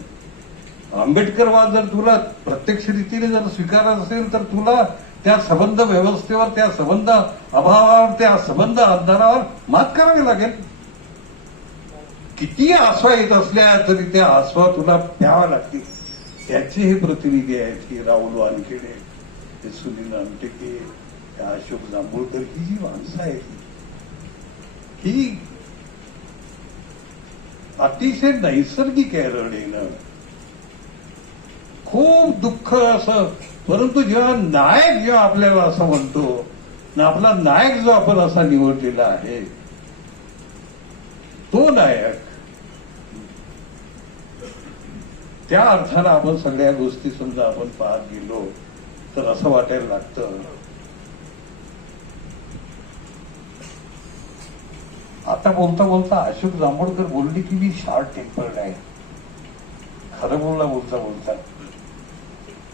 आंबेडकरवाद जर तुला प्रत्यक्ष रीतीने जर स्वीकारायचा असेल तर तुला त्या संबंध व्यवस्थेवर, त्या संबंध अभावावर, त्या संबंध आधारावर मात करावी लागेल. किती आसवा येत असल्या तरी त्या आसवा तुला प्यावा लागतील. त्याचे हे प्रतिनिधी आहेत, हे राहुल वानखेडे, हे सुनील रामटेके, हे अशोक जांभूळकर, ही जी माणसं आहेत ही अतिशय नैसर्गिक आहे रड येणं. खूप दुःख असं, परंतु जेव्हा आपल्याला असं म्हणतो ना, आपला नायक जो आपण असा निवडलेला आहे तो नायक, त्या अर्थानं आपण सगळ्या गोष्टी समजा आपण पाहत गेलो तर असं वाटायला लागतं. आता बोलता बोलता अशोक जांभूळकर बोलली की मी शॉर्ट टेम्पर्ड आहे. खरं बोलता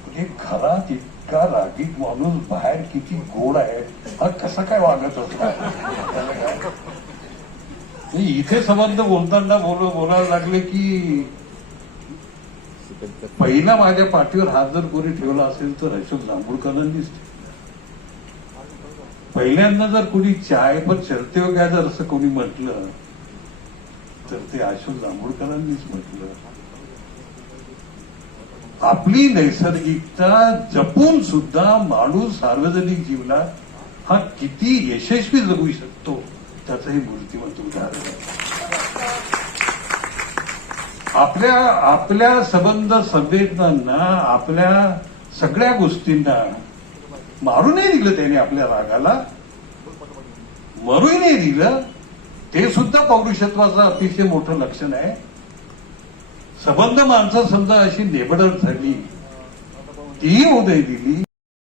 म्हणजे घरात इतका रागीट माणूस बाहेर किती गोड आहे, हा कसा काय वागत होता. इथे संबंध बोलताना बोलायला लागले की पहिला माझ्या पाठीवर हात जर कोणी ठेवला असेल तर अशोक जांभूळकरांनीच. पहिल्यांदा जर कोणी चाय पर चलते हो गया जर असं कोणी म्हटलं तर ते अशोक जांभूळकरांनीच म्हटलं. आपली नैसर्गिकता जपून सुद्धा माणूस सार्वजनिक जीवनात हा किती यशस्वी जगू शकतो त्याचं हे मूर्तिमंत उदाहरण आहे. आपल्या संबंध संवेदनांना, आपल्या सगळ्या गोष्टींना मारू नाही दिलं त्याने, आपल्या रागाला मरूही नाही दिलं. ते सुद्धा पौरुषत्वाचं अतिशय मोठं लक्षण आहे. संबंध माणसं समजा अशी नेबडत झाली, तीही उदय दिली.